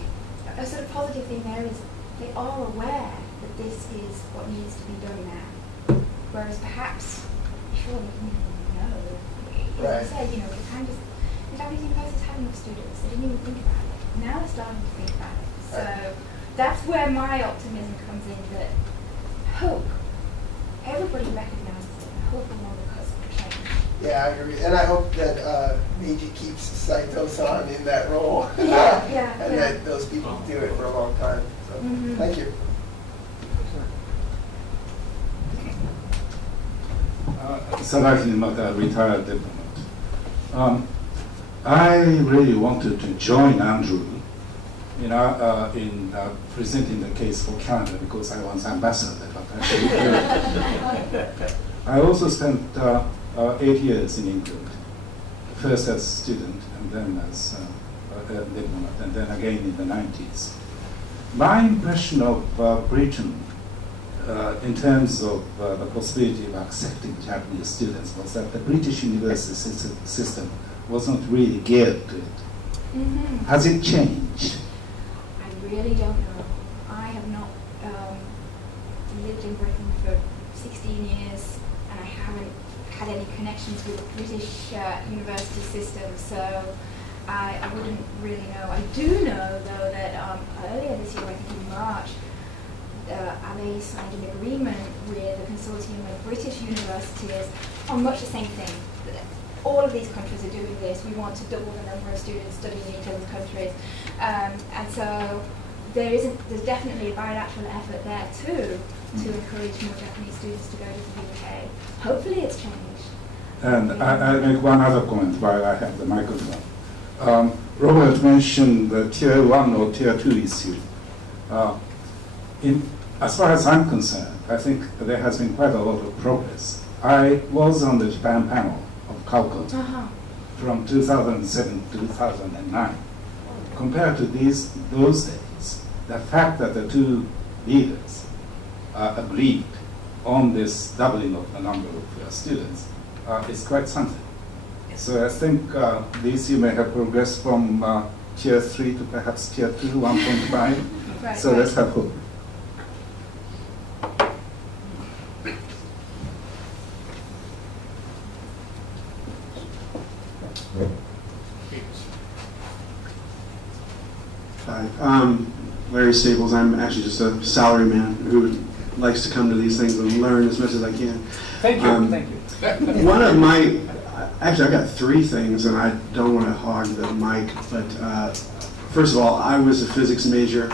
a sort of positive thing there is they are aware that this is what needs to be done now. Whereas perhaps, surely you didn't know. As I said, you know, the Japanese universities had enough students, they didn't even think about it. Now they're starting to think about it. So that's where my optimism comes in, that hope, everybody recognizes it, and hope will on the cusp of change. Yeah, I agree. And I hope that Meiji keeps Saito-san in that role. And that those people do it for a long time. So thank you. Sadaki Mata, retired diplomat. I really wanted to join Andrew in presenting the case for Canada because I was ambassador. But I also spent 8 years in England, first as a student and then as a diplomat, and then again in the 90s. My impression of Britain in terms of the possibility of accepting Japanese students was that the British university system wasn't really geared to it. Has it changed? I really don't know. I have not lived in Britain for 16 years, and I haven't had any connections with the British university system, so I wouldn't really know. I do know, though, that earlier this year, I think in March, Abe signed an agreement with a consortium of British universities on much the same thing. All of these countries are doing this. We want to double the number of students studying in each other's countries. And so there's definitely a bilateral effort there too to encourage more Japanese students to go to the UK. Hopefully it's changed. And I'll make one other comment while I have the microphone. Robert mentioned the Tier 1 or Tier 2 issue. As far as I'm concerned, I think there has been quite a lot of progress. I was on the Japan panel of CALCON from 2007 to 2009. Compared to those days, the fact that the 2 leaders agreed on this doubling of the number of students is quite something. So I think the issue may have progressed from Tier 3 to perhaps Tier 2, 1.5. Right, so let's have hope. Hi, Larry Staples. I'm actually just a salaryman who likes to come to these things and learn as much as I can. Thank you, thank you. One of my, actually I've got 3 things and I don't want to hog the mic, but first of all, I was a physics major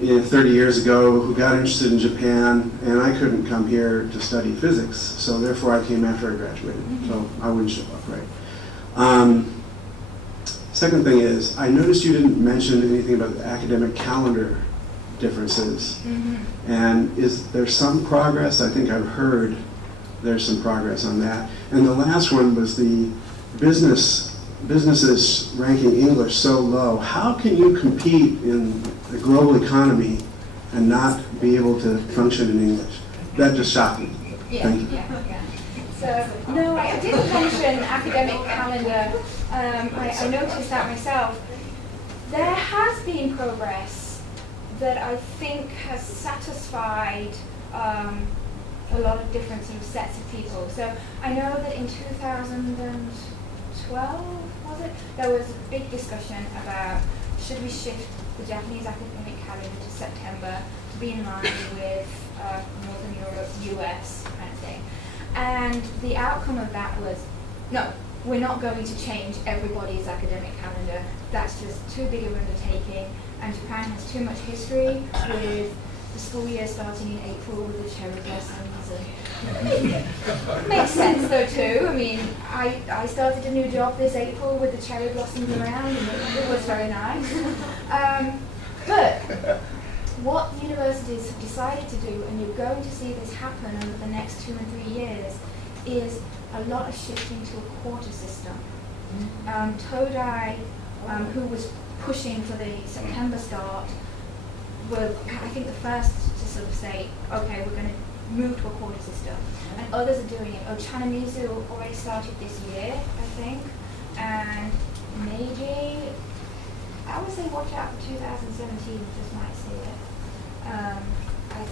30 years ago who got interested in Japan, and I couldn't come here to study physics, so therefore I came after I graduated, so I wouldn't show up, right? Second thing is, I noticed you didn't mention anything about the academic calendar differences. And is there some progress? I think I've heard there's some progress on that. And the last one was the businesses ranking English so low. How can you compete in the global economy and not be able to function in English? That just shocked me. Thank you. So, no, I didn't mention academic calendar. I noticed that myself. There has been progress that I think has satisfied a lot of different sort of sets of people. So I know that in 2012, was it? There was a big discussion about should we shift the Japanese academic calendar to September to be in line with Northern Europe, US kind of thing. And the outcome of that was, no, we're not going to change everybody's academic calendar. That's just too big of an undertaking, and Japan has too much history with the school year starting in April with the cherry blossoms. And makes sense though too. I mean, I started a new job this April with the cherry blossoms around, and it was very nice. But what universities have decided to do, and you're going to see this happen over the next 2 and 3 years, is a lot of shifting to a quarter system. Todai, who was pushing for the September start, were, I think, the first to sort of say, okay, we're going to move to a quarter system. And others are doing it. Chanamizu already started this year, I think. And Meiji, I would say watch out for 2017, just might see it.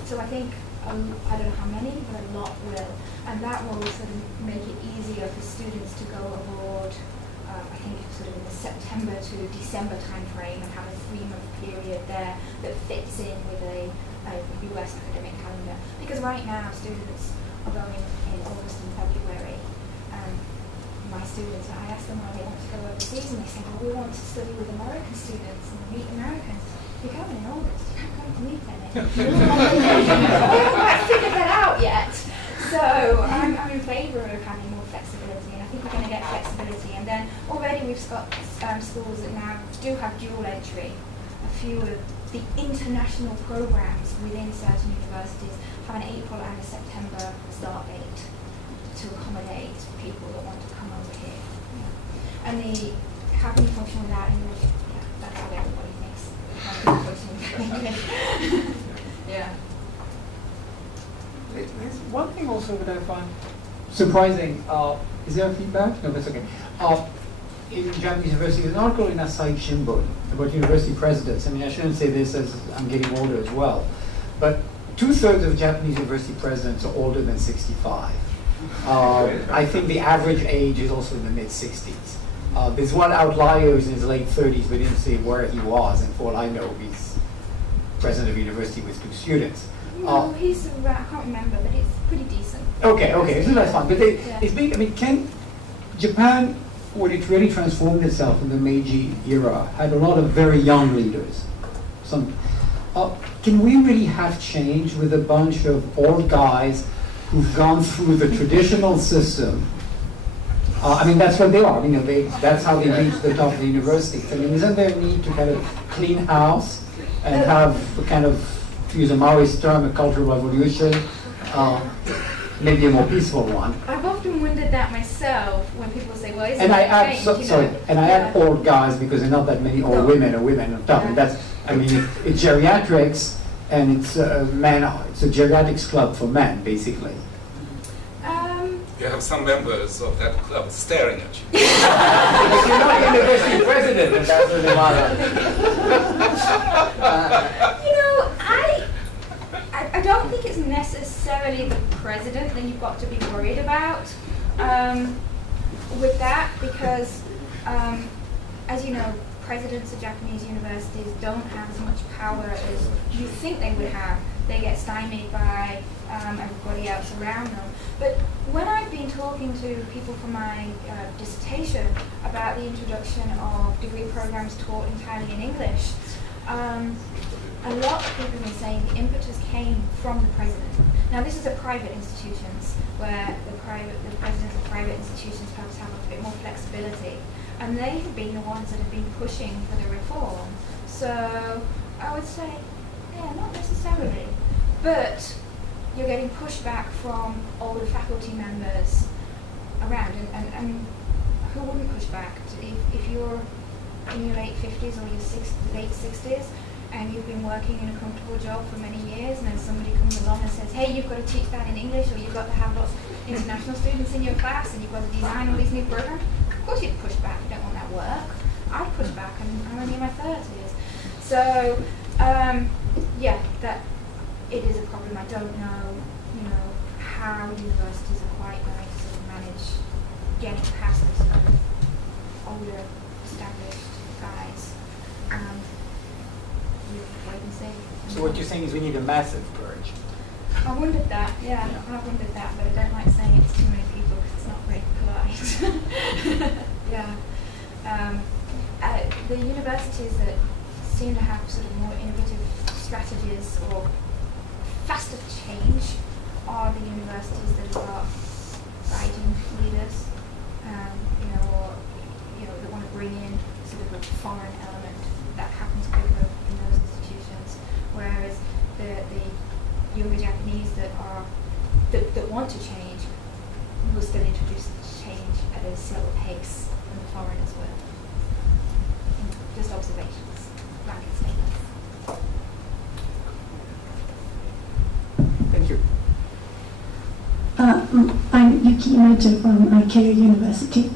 So I think, I don't know how many, but a lot will. And that will sort of make it easier for students to go abroad, I think sort of in the September to December time frame, and have a 3-month period there that fits in with a US academic calendar. Because right now students are going in August and February. My students, I ask them why they want to go overseas, and they say, well, we want to study with American students and meet Americans. You're going in August, you can't go to meet them. I haven't figured that out yet. So I'm in favour of having more flexibility, and I think we're going to get flexibility. And then already we've got schools that now do have dual entry. A few of the international programmes within certain universities have an April and a September start date to accommodate people that want to come over here. Yeah. And the how can you function without English? Yeah, that's how everybody thinks. How can you function without English? Yeah. There's one thing also that I find surprising. Is there feedback? No, that's okay. In Japanese university, there's an article in Asahi Shimbun about university presidents. I mean, I shouldn't say this as I'm getting older as well, but 2/3 of Japanese university presidents are older than 65. I think the average age is also in the mid-60s. There's one outlier who's in his late 30s, but didn't say where he was, and for all I know, he's president of a university with 2 students. No, he's around, I can't remember, but it's pretty decent. Okay, so that's fine. But it's big. I mean, can Japan, when it really transformed itself in the Meiji era, had a lot of very young leaders. Can we really have change with a bunch of old guys who've gone through the traditional system? I mean, that's what they are. You know, that's how they reach the top of the universities. I mean, isn't there a need to kind of clean house and have a kind of, to use a Maoist term, a cultural revolution, maybe a more peaceful one? I've often wondered that myself when people say, "Well, isn't and I it add, changed?" I add old guys because there are not that many old women or women on top. And that's, I mean, it's geriatrics and it's men. It's a geriatrics club for men, basically. You have some members of that club staring at you. If you're not university president, then that's really matter. You know, I don't think it's necessarily the president that you've got to be worried about with that, because as you know, presidents of Japanese universities don't have as much power as you think they would have. They get stymied by everybody else around them. But when I've been talking to people for my dissertation about the introduction of degree programs taught entirely in English, a lot of people have been saying the impetus came from the president. Now this is at private institutions, where the presidents of private institutions perhaps have a bit more flexibility. And they have been the ones that have been pushing for the reform. So I would say, yeah, not necessarily. But you're getting pushback from older faculty members around. And who wouldn't push back? If you're in your late 50s or your late 60s, and you've been working in a comfortable job for many years, and then somebody comes along and says, hey, you've got to teach that in English, or you've got to have lots of international students in your class, and you've got to design all these new programs, of course you'd push back. You don't want that work. I'd push back, and I'm only in my 30s. So, yeah, that it is a problem. I don't know, how universities are quite going to sort of manage getting past this sort of older, established guys. Wait and see. So what you're saying is we need a massive purge. I wondered that, yeah. I wondered that, but I don't like saying it to too many people because it's not very polite. Yeah. The universities that seem to have sort of more innovative strategies or faster change are the universities that have got guiding leaders, or that want to bring in sort of a foreign element that happens quicker in those institutions, whereas the younger Japanese that want to change will still introduce change at a slower pace than the foreigners will. Just observations, blanket statements. Thank you. I'm Yuki Imoto from Keio University.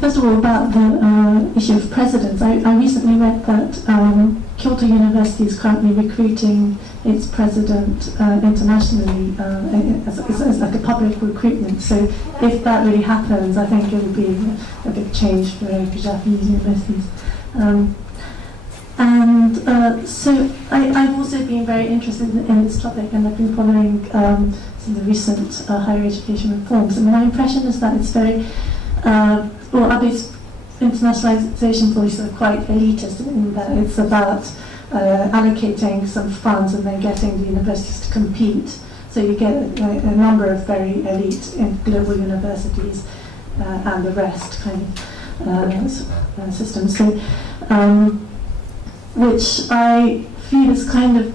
First of all, about the issue of presidents, I recently read that Kyoto University is currently recruiting its president internationally as like a public recruitment. So if that really happens, I think it would be a big change for Japanese universities. So I've also been very interested in this topic, and I've been following some of the recent higher education reforms. And my impression is that it's very, Abe's internationalization policies are quite elitist in that it's about allocating some funds and then getting the universities to compete. So you get a number of very elite global universities and the rest kind of systems. So, which I feel is kind of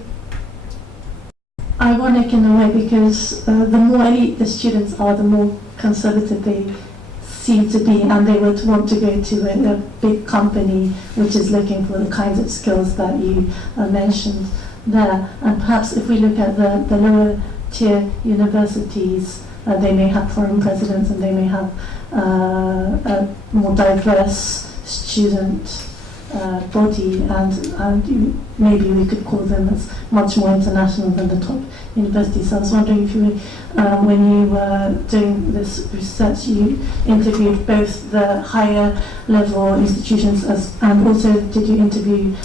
ironic in a way, because the more elite the students are, the more conservative they seem to be, and they would want to go to a big company which is looking for the kinds of skills that you mentioned there. And perhaps if we look at the lower tier universities, they may have foreign presidents and they may have a more diverse student body, and maybe we could call them as much more international than the top universities. So I was wondering if you, when you were doing this research, you interviewed both the higher level institutions and also did you interview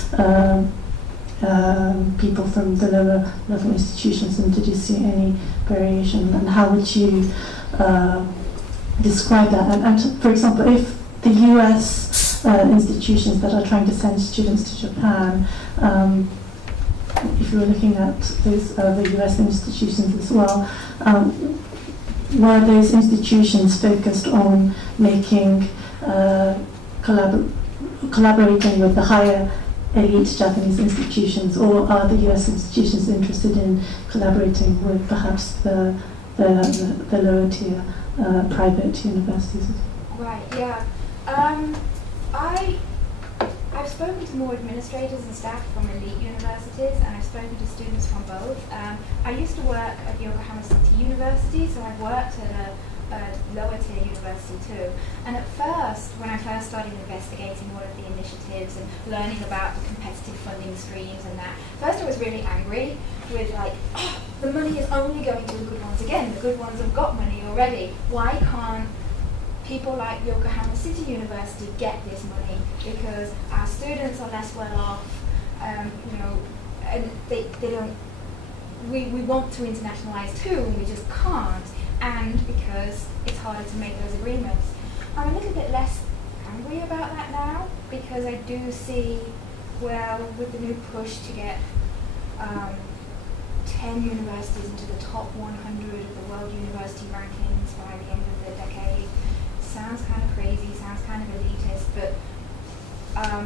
people from the lower level institutions, and did you see any variation, and how would you describe that? And for example, if the U.S. Institutions that are trying to send students to Japan, if you were looking at those the U.S. institutions as well, were those institutions focused on making collaborating with the higher elite Japanese institutions, or are the U.S. institutions interested in collaborating with perhaps the lower tier private universities? Right. Yeah. I've spoken to more administrators and staff from elite universities, and I've spoken to students from both. I used to work at Yokohama City University, so I've worked at a lower tier university too. And at first, when I first started investigating all of the initiatives and learning about the competitive funding streams and that, first I was really angry with like, oh, the money is only going to the good ones. Again, the good ones have got money already. Why can't people like Yokohama City University get this money? Because our students are less well off, and they don't. We want to internationalize too, and we just can't. And because it's harder to make those agreements, I'm a little bit less angry about that now, because I do see, well, with the new push to get 10 universities into the top 100 of the world university rankings by the end of the decade. Sounds kind of crazy, sounds kind of elitist, but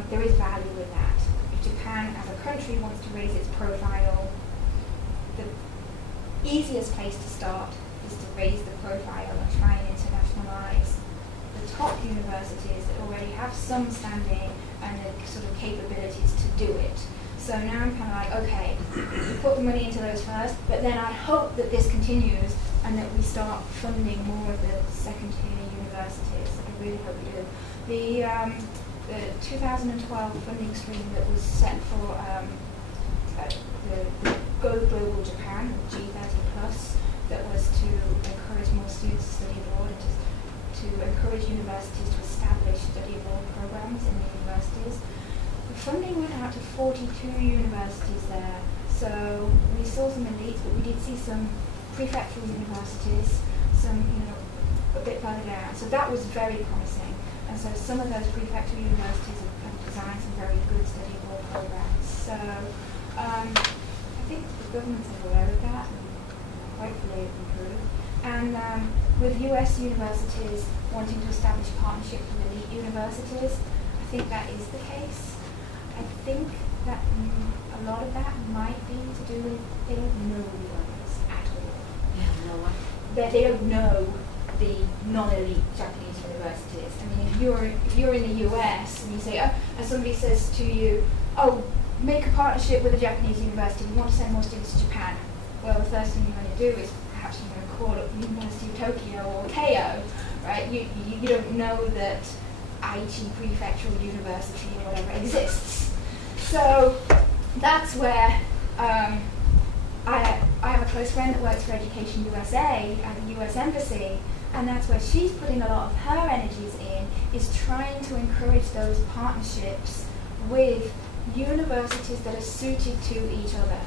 there is value in that. If Japan as a country wants to raise its profile, the easiest place to start is to raise the profile and try and internationalize the top universities that already have some standing and the sort of capabilities to do it. So now I'm kind of like, okay, we put the money into those first, but then I hope that this continues and that we start funding more of the second tier universities. I really hope we do. the 2012 funding stream that was set for the Go Global Japan, G30 Plus, that was to encourage more students to study abroad and to encourage universities to establish study abroad programs in the universities. The funding went out to 42 universities there, so we saw some elites, but we did see some prefectural universities, some, a bit further down. So that was very promising. And so some of those prefectural universities have designed some very good study abroad programs. So I think the government's aware of that, and hopefully it improve. And with US universities wanting to establish partnerships with elite universities, I think that is the case. I think that a lot of that might be to do with they don't know the others at all. They don't know the non-elite Japanese universities. I mean, if you're in the US and you say, and somebody says to you, oh, make a partnership with a Japanese university, we want to send more students to Japan. Well, the first thing you're going to do is perhaps you're going to call up the University of Tokyo or Keio, right? You don't know that Aichi Prefectural University or whatever exists. So that's where I have a close friend that works for Education USA at the US Embassy, and that's where she's putting a lot of her energies in, is trying to encourage those partnerships with universities that are suited to each other.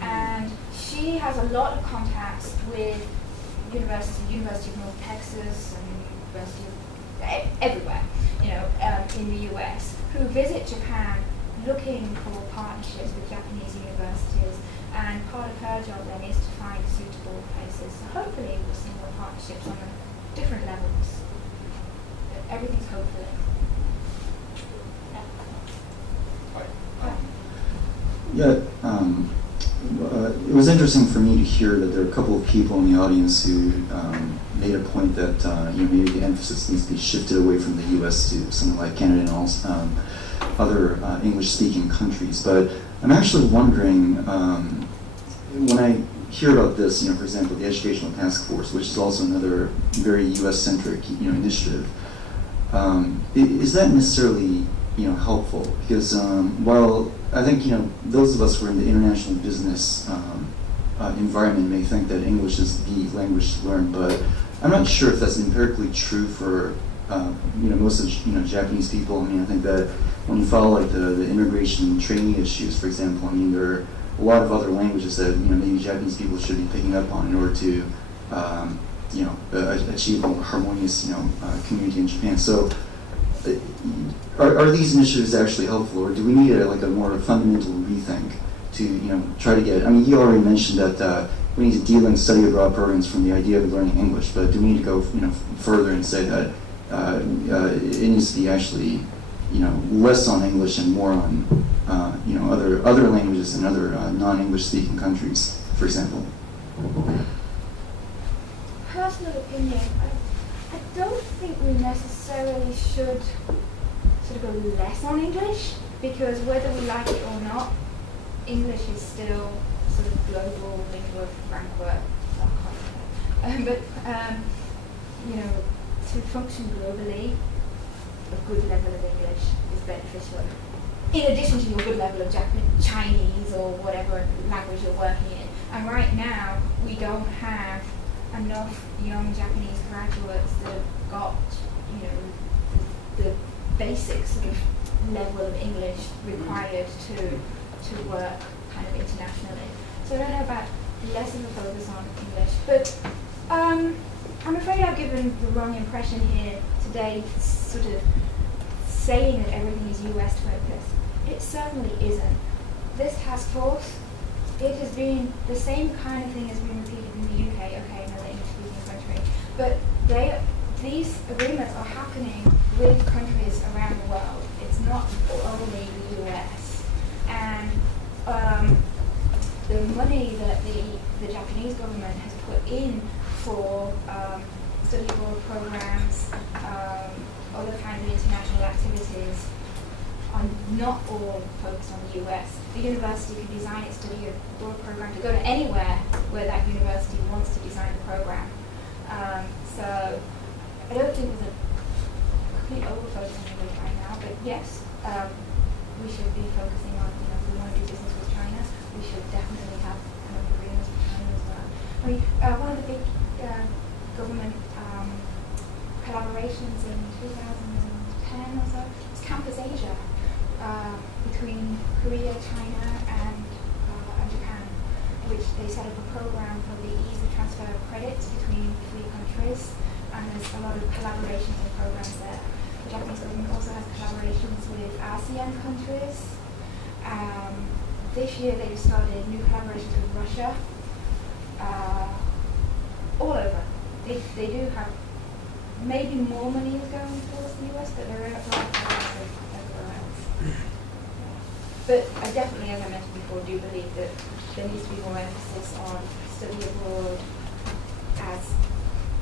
And she has a lot of contacts with University of North Texas and University of everywhere, in the US, who visit Japan looking for partnerships with Japanese universities, and part of her job then is to find suitable places. So hopefully we'll see more partnerships on different levels. Everything's hopefully. It was interesting for me to hear that there are a couple of people in the audience who made a point that maybe the emphasis needs to be shifted away from the U.S. to something like Canada and also other English-speaking countries. But I'm actually wondering, when I hear about this, for example, the Educational Task Force, which is also another very U.S.-centric initiative, is that necessarily helpful? Because while I think those of us who are in the international business environment may think that English is the language to learn, but I'm not sure if that's empirically true for most of Japanese people. I think that when you follow like the immigration and training issues, for example, there are a lot of other languages that maybe Japanese people should be picking up on in order to achieve a harmonious community in Japan. So are these initiatives actually helpful, or do we need a more fundamental rethink to try to get? You already mentioned that we need to de-link study abroad programs from the idea of learning English, but do we need to go further and say that it needs to be actually less on English and more on other languages in other non-English speaking countries, for example? Personal opinion, I don't think we necessarily should sort of go less on English, because whether we like it or not, English is still sort of global lingua franca. But to function globally, a good level of English is beneficial. In addition to your good level of Chinese or whatever language you're working in. And right now, we don't have enough young Japanese graduates that have got, the basic sort of level of English required to work kind of internationally. So I don't know about less of a focus on English, but I'm afraid I've given the wrong impression here today, sort of saying that everything is US focused. It certainly isn't. This task force, it has been the same kind of thing has been repeated in the UK, okay, another English-speaking country, but these agreements are happening with countries around the world. It's not only the US. And the money that the Japanese government has put in for study abroad programs, other kinds of international activities, are not all focused on the US. The university can design its study abroad program to go to anywhere where that university wants to design the program. So I don't think there's a completely over-focusing on English right now, but yes, we should be focusing on, if we want to do business with China, we should definitely have kind of agreements with China as well. I mean, one of the big government collaborations in 2010 or so was Campus Asia between Korea, China, and Japan, which they set up a program for the ease of transfer of credits between three countries, and there's a lot of collaborations and programs there. The Japanese government also has collaborations with ASEAN countries. This year they've started new collaborations with Russia. All over. They do have maybe more money is going towards the US, but there are a lot of programs everywhere else. But I definitely, as I mentioned before, do believe that there needs to be more emphasis on study abroad as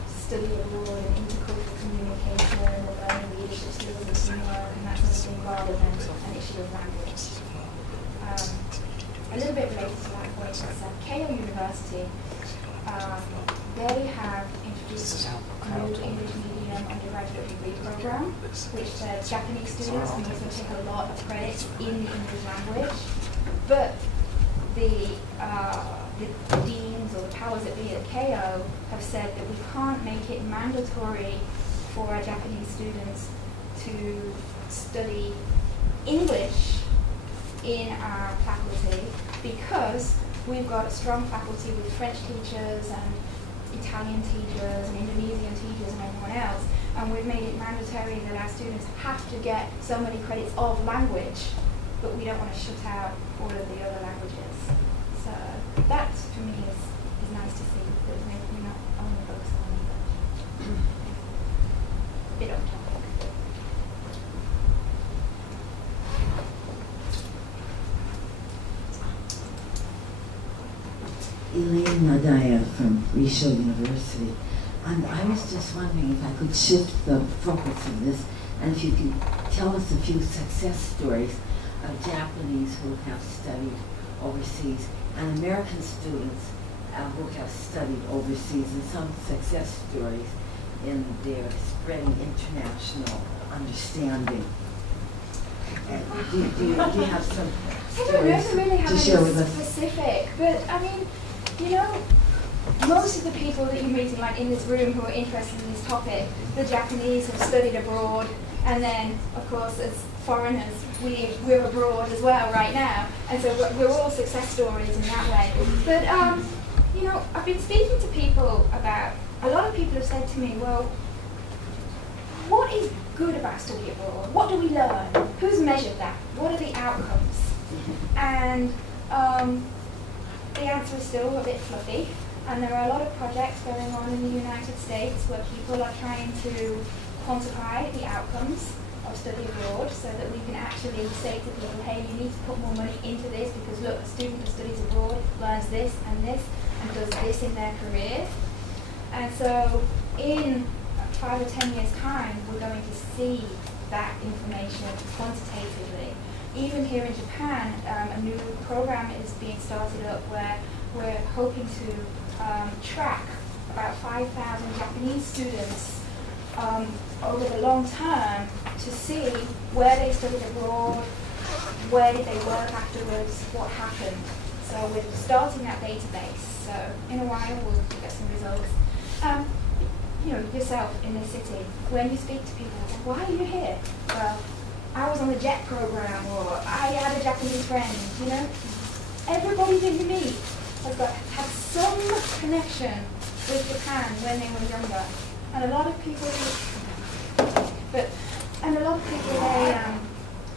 study abroad and intercultural communication and learning leadership skills and teamwork and that sort of thing, rather than an issue of language. A little bit related to that point is Keio University. They have introduced a new English medium undergraduate degree program, which says Japanese students can also take a lot of credits in the English language, but the deans or the powers that be at Keio have said that we can't make it mandatory for our Japanese students to study English in our faculty because we've got a strong faculty with French teachers and Italian teachers and Indonesian teachers and everyone else, and we've made it mandatory that our students have to get so many credits of language, but we don't want to shut out all of the other languages. So that, for me, is nice to see, that we're not only focusing on English. Bit off topic. Elaine Nadaya from Risho University. I was just wondering if I could shift the focus of this, and if you could tell us a few success stories of Japanese who have studied overseas and American students who have studied overseas, and some success stories in their spreading international understanding. Do you have some stories to share with us? Specific, but I mean, you know, most of the people that you're meeting, like in this room, who are interested in this topic, the Japanese have studied abroad, and then, of course, as foreigners, we're abroad as well right now, and so we're all success stories in that way. But, you know, I've been speaking to people about, a lot of people have said to me, well, what is good about study abroad? What do we learn? Who's measured that? What are the outcomes? And the answer is still a bit fluffy, and there are a lot of projects going on in the United States where people are trying to quantify the outcomes of study abroad so that we can actually say to people, hey, you need to put more money into this because look, a student who studies abroad learns this and does this in their career. And so in 5 or 10 years' time, we're going to see that information quantitatively. Even here in Japan, a new program is being started up where we're hoping to track about 5,000 Japanese students over the long term to see where they studied abroad, where did they work afterwards, what happened. So we're starting that database. So in a while we'll get some results. You know, yourself in this city, when you speak to people, why are you here? Well, I was on the JET program, or I had a Japanese friend, you know. Everybody that you meet has had some connection with Japan when they were younger. And a lot of people,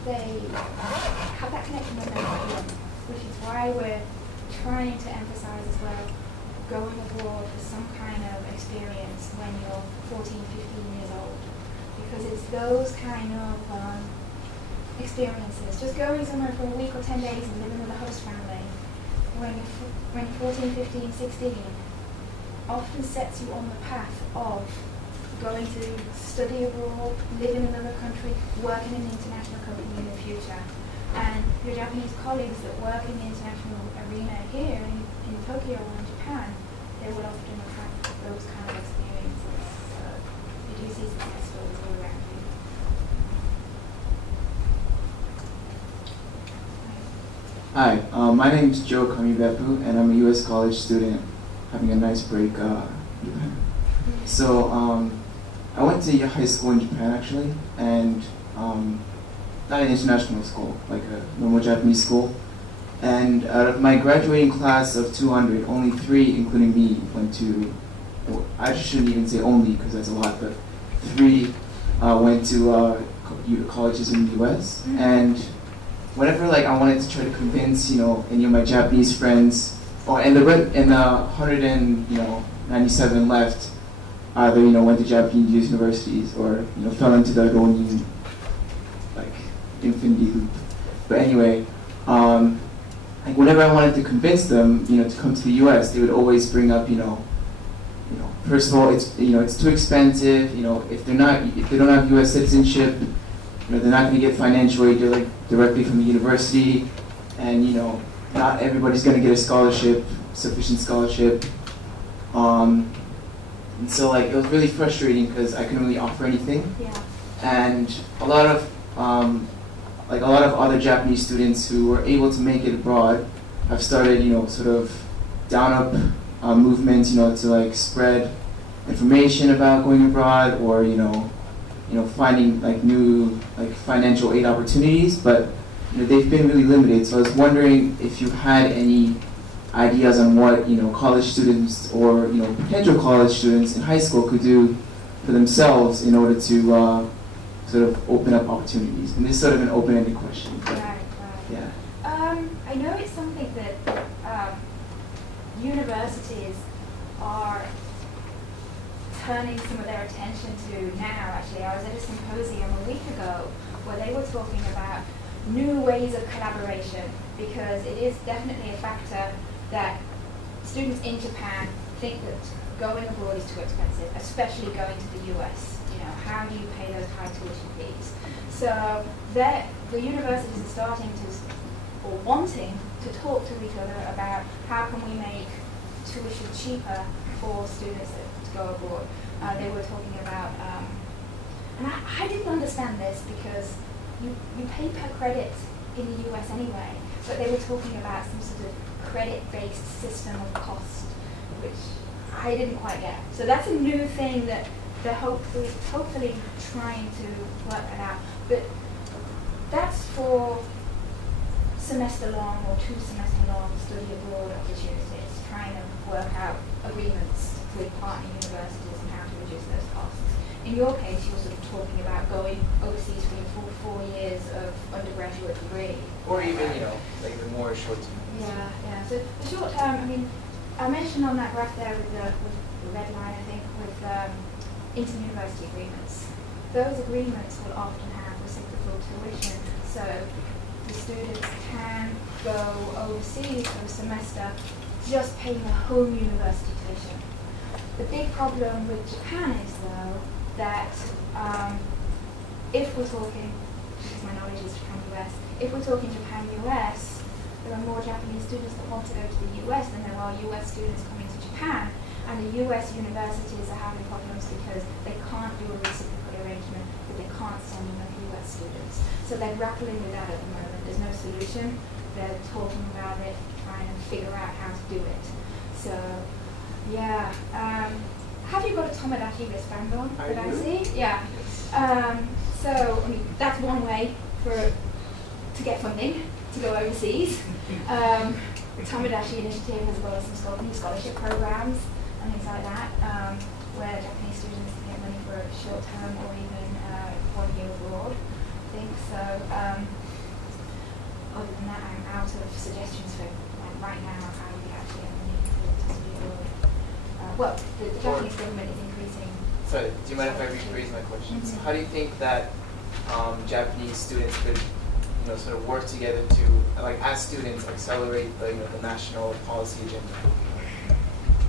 they have that connection when they're young, which is why we're trying to emphasize as well going abroad for some kind of experience when you're 14, 15 years old. Because it's those kind of experiences. Just going somewhere for a week or 10 days and living with a host family when you're 14, 15, 16 often sets you on the path of going to study abroad, live in another country, work in an international company in the future. And your Japanese colleagues that work in the international arena here in Tokyo or in Japan, they will often have those kind of experiences. So you do see success stories all around you. Hi, my name is Joe Kamibepu, and I'm a U.S. college student having a nice break in Japan. So I went to high school in Japan actually, and not an international school, like a normal Japanese school. And out of my graduating class of 200, only 3, including me, went to, well, I shouldn't even say only because that's a lot, but 3 went to colleges in the U.S. And whenever like I wanted to try to convince any of my Japanese friends, and the 197 left, either went to Japanese universities or fell into the going like infinity loop. But anyway, like whenever I wanted to convince them to come to the U.S., they would always bring up first of all it's it's too expensive. If they don't have U.S. citizenship, they're not going to get financial aid directly from the university, and not everybody's going to get a scholarship, sufficient scholarship. And so like it was really frustrating because I couldn't really offer anything. Yeah. And a lot of other Japanese students who were able to make it abroad have started sort of down up movements to like spread information about going abroad, or finding like new like financial aid opportunities, but they've been really limited. So I was wondering if you had any ideas on what college students or potential college students in high school could do for themselves in order to sort of open up opportunities. And this is sort of an open-ended question. But, right. Yeah. I know it's something that universities are turning some of their attention to now. Actually, I was at a symposium a week ago where they were talking about new ways of collaboration, because it is definitely a factor that students in Japan think that going abroad is too expensive, especially going to the US. How do you pay those high tuition fees? So the universities are starting to, or wanting to talk to each other about how can we make tuition cheaper for students to go abroad. They were talking about, and I didn't understand this because you pay per credit in the US anyway, but they were talking about some sort of credit-based system of cost, which I didn't quite get. So that's a new thing that they're hopefully trying to work it out. But that's for semester-long or 2 semester-long study abroad opportunities, trying to work out agreements with partner universities and how to reduce those costs. In your case, you're sort of talking about going overseas for your full 4 years of undergraduate degree. Or even, like the more short term. Yeah. So the short term, I mean, I mentioned on that graph there with the red line, I think, with inter-university agreements. Those agreements will often have reciprocal tuition, so the students can go overseas for a semester just paying a home university tuition. The big problem with Japan is, though, that if we're talking, because my knowledge is Japan-US, if we're talking Japan-US, there are more Japanese students that want to go to the US than there are US students coming to Japan. And the US universities are having problems because they can't do a reciprocal arrangement, but they can't send enough US students. So they're grappling with that at the moment. There's no solution. They're talking about it, trying to figure out how to do it. So, yeah. Have you got a Tomodachi wristband on that I see? Yeah. So, I mean, that's one way to get funding to go overseas. The Tomodachi initiative has got some new scholarship programs and things like that, where Japanese students can get money for a short term or even 1 year abroad, I think. So, other than that, I'm out of suggestions for right now how we actually get money to study abroad. Well, the Japanese government is increasing. Sorry, do you mind if I rephrase my question? So how do you think that Japanese students could sort of work together to, like as students, accelerate the national policy agenda?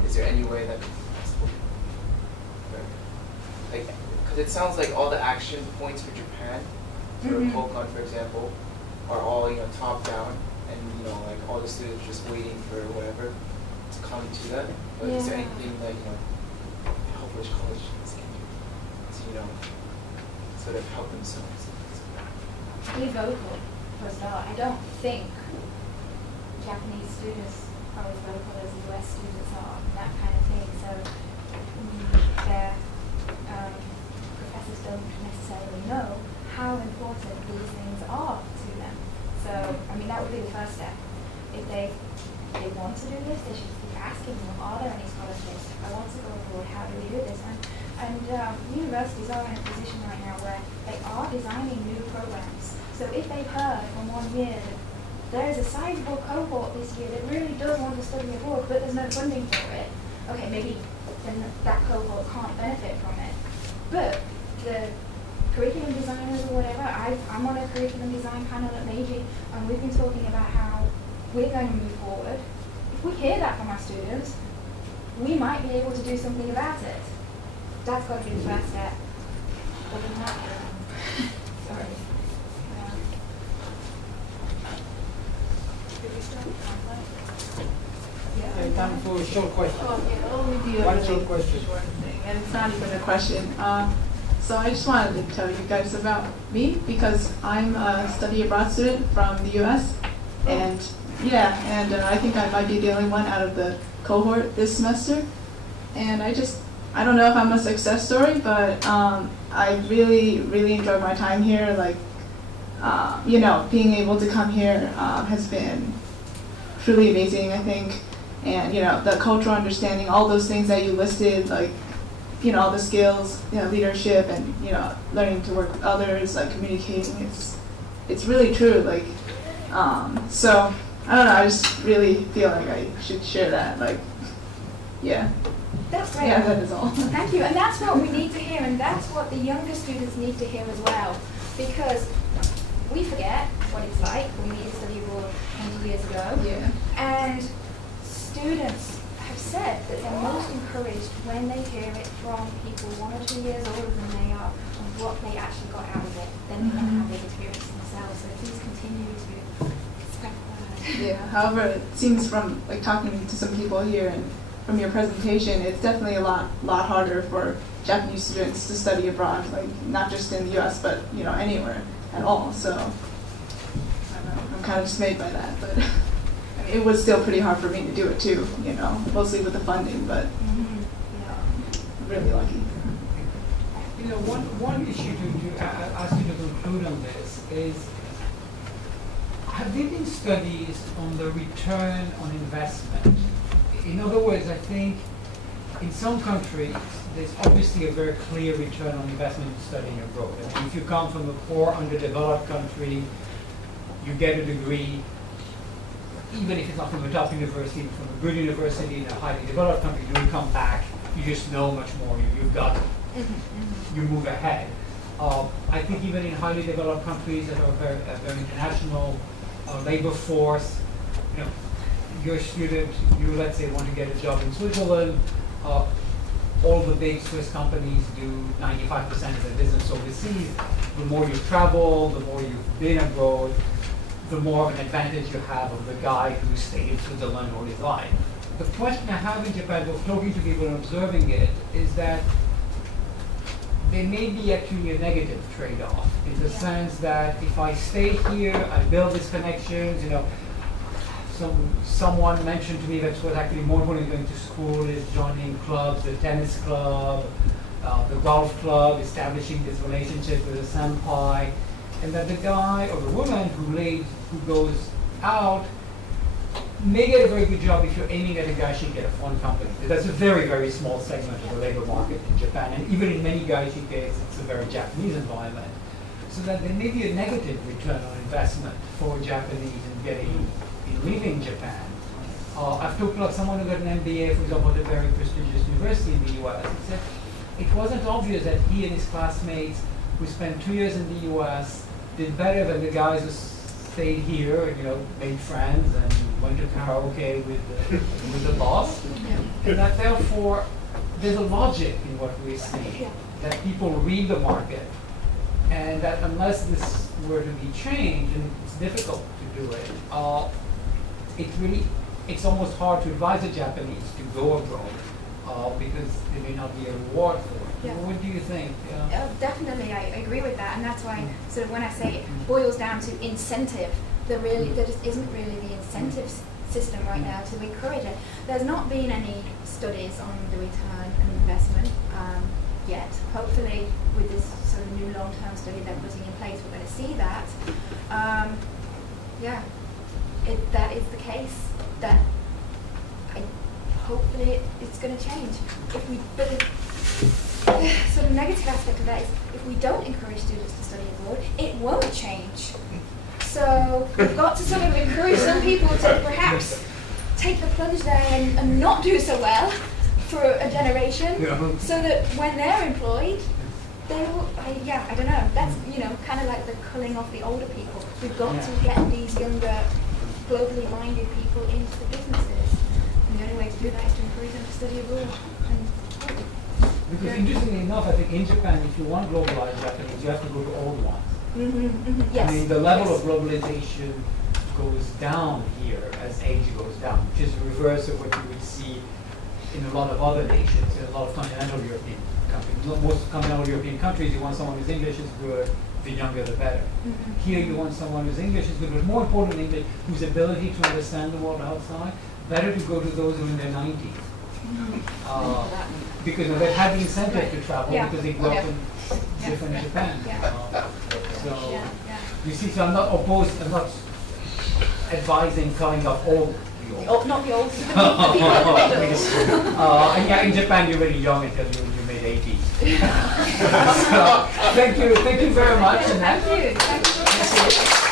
Is there any way that possible? Like, because it sounds like all the action points for Japan, for Kokan, for example, are all top down, and like all the students just waiting for whatever to come to that. But is there anything that Polish college students can do to sort of help themselves? Be vocal for a start. I don't think Japanese students are as vocal as the US students are, and that kind of thing. So their professors don't necessarily know how important these things are to them. So, I mean, that would be the first step. If they want to do this, they should be asking, well, are there any scholarships? I want to go abroad, how do we do this? And universities are in a position right now where they are designing new programs. So if they've heard from 1 year that there is a sizable cohort this year that really does want to study abroad, but there's no funding for it, okay, maybe then that cohort can't benefit from it. But the curriculum designers or whatever, I'm on a curriculum design panel at Meiji, and we've been talking about how we're going to move forward. If we hear that from our students, we might be able to do something about it. That's got to be the first step. Other than that, sorry. Did we start? Yeah, time for a short question. Oh, yeah, only do One short question. Short thing, and it's not even a question. So I just wanted to tell you guys about me because I'm a study abroad student from the U.S. and I think I might be the only one out of the cohort this semester. And I don't know if I'm a success story, but I really, really enjoyed my time here. Like, being able to come here has been truly amazing, I think. And, the cultural understanding, all those things that you listed, like, all the skills, leadership and, learning to work with others, like communicating, it's really true. Like, so, I don't know, I just really feel like I should share that, like, yeah. That's great. Yeah, that is all. Thank you. And that's what we need to hear, and that's what the younger students need to hear as well. Because we forget what it's like when we need to study abroad 20 years ago. Yeah. And students have said that they're most encouraged when they hear it from people 1 or 2 years older than they are and what they actually got out of it, than how they've experienced themselves. So please continue to spread the word. Yeah, however, it seems from like talking to some people here and from your presentation, it's definitely a lot harder for Japanese students to study abroad, like not just in the U.S., but anywhere at all. So I don't know, I'm kind of dismayed by that, but I mean, it was still pretty hard for me to do it too, mostly with the funding, but really lucky. One issue to ask you to conclude on this is, have there been studies on the return on investment? In other words, I think in some countries, there's obviously a very clear return on investment in studying abroad. I mean, if you come from a poor, underdeveloped country, you get a degree, even if it's not from a top university, from a good university in a highly developed country, you come back, you just know much more, you've got it. You move ahead. I think even in highly developed countries that are very international labor force, you're a student, you let's say want to get a job in Switzerland, all the big Swiss companies do 95% of their business overseas. The more you travel, the more you've been abroad, the more of an advantage you have of the guy who stayed in Switzerland all his life. The question I have in Japan, both talking to people and observing it, is that there may be actually a negative trade-off in the sense that if I stay here, I build these connections, someone mentioned to me that what actually more important than going to school is joining clubs, the tennis club, the golf club, establishing this relationship with a senpai, and that the guy or the woman who goes out may get a very good job if you're aiming at a gaijin at a foreign company. That's a very, very small segment of the labor market in Japan, and even in many gaijin cases, it's a very Japanese environment. So that there may be a negative return on investment for Japanese in leaving Japan. I've talked to someone who got an MBA, for example, at a very prestigious university in the US. He said it wasn't obvious that he and his classmates who spent 2 years in the US did better than the guys who stayed here and made friends and went to karaoke with the boss. And that therefore there's a logic in what we see, that people read the market, and that unless this were to be changed, and it's difficult to do it, it's almost hard to advise the Japanese to go abroad because there may not be a reward for it. Yeah. What do you think? Definitely, I agree with that, and that's why sort of when I say it boils down to incentive, there just isn't really the incentive system right now to encourage it. There's not been any studies on the return on investment yet. Hopefully, with this sort of new long-term study they're putting in place, we're going to see that. Yeah, if that is the case, that hopefully it's going to change. But the sort of negative aspect of that is if we don't encourage students to study abroad, it won't change. So we've got to sort of encourage some people to perhaps take the plunge there and not do so well for a generation, so that when they're employed, they will, I don't know, that's, kind of like the culling off the older people. We've got to get these younger, globally minded people into the businesses. And the only way to do that is to encourage them to study abroad. Because interestingly enough, I think in Japan, if you want globalized Japanese, you have to go to old ones. Yes. I mean, the level of globalization goes down here as age goes down, which is the reverse of what you would see in a lot of other nations, in a lot of continental European countries. Most continental European countries, you want someone whose English is good, the younger the better. Here you want someone whose English is good, but more importantly, English, whose ability to understand the world outside, better to go to those who are in their 90s. Because they've had the incentive to travel because they grew up in different Japan. So you see, so I'm not opposed, I'm not advising calling up all the old. Not the old. And yeah, in Japan you're really young until you made 80. So, thank you very much. Thank you.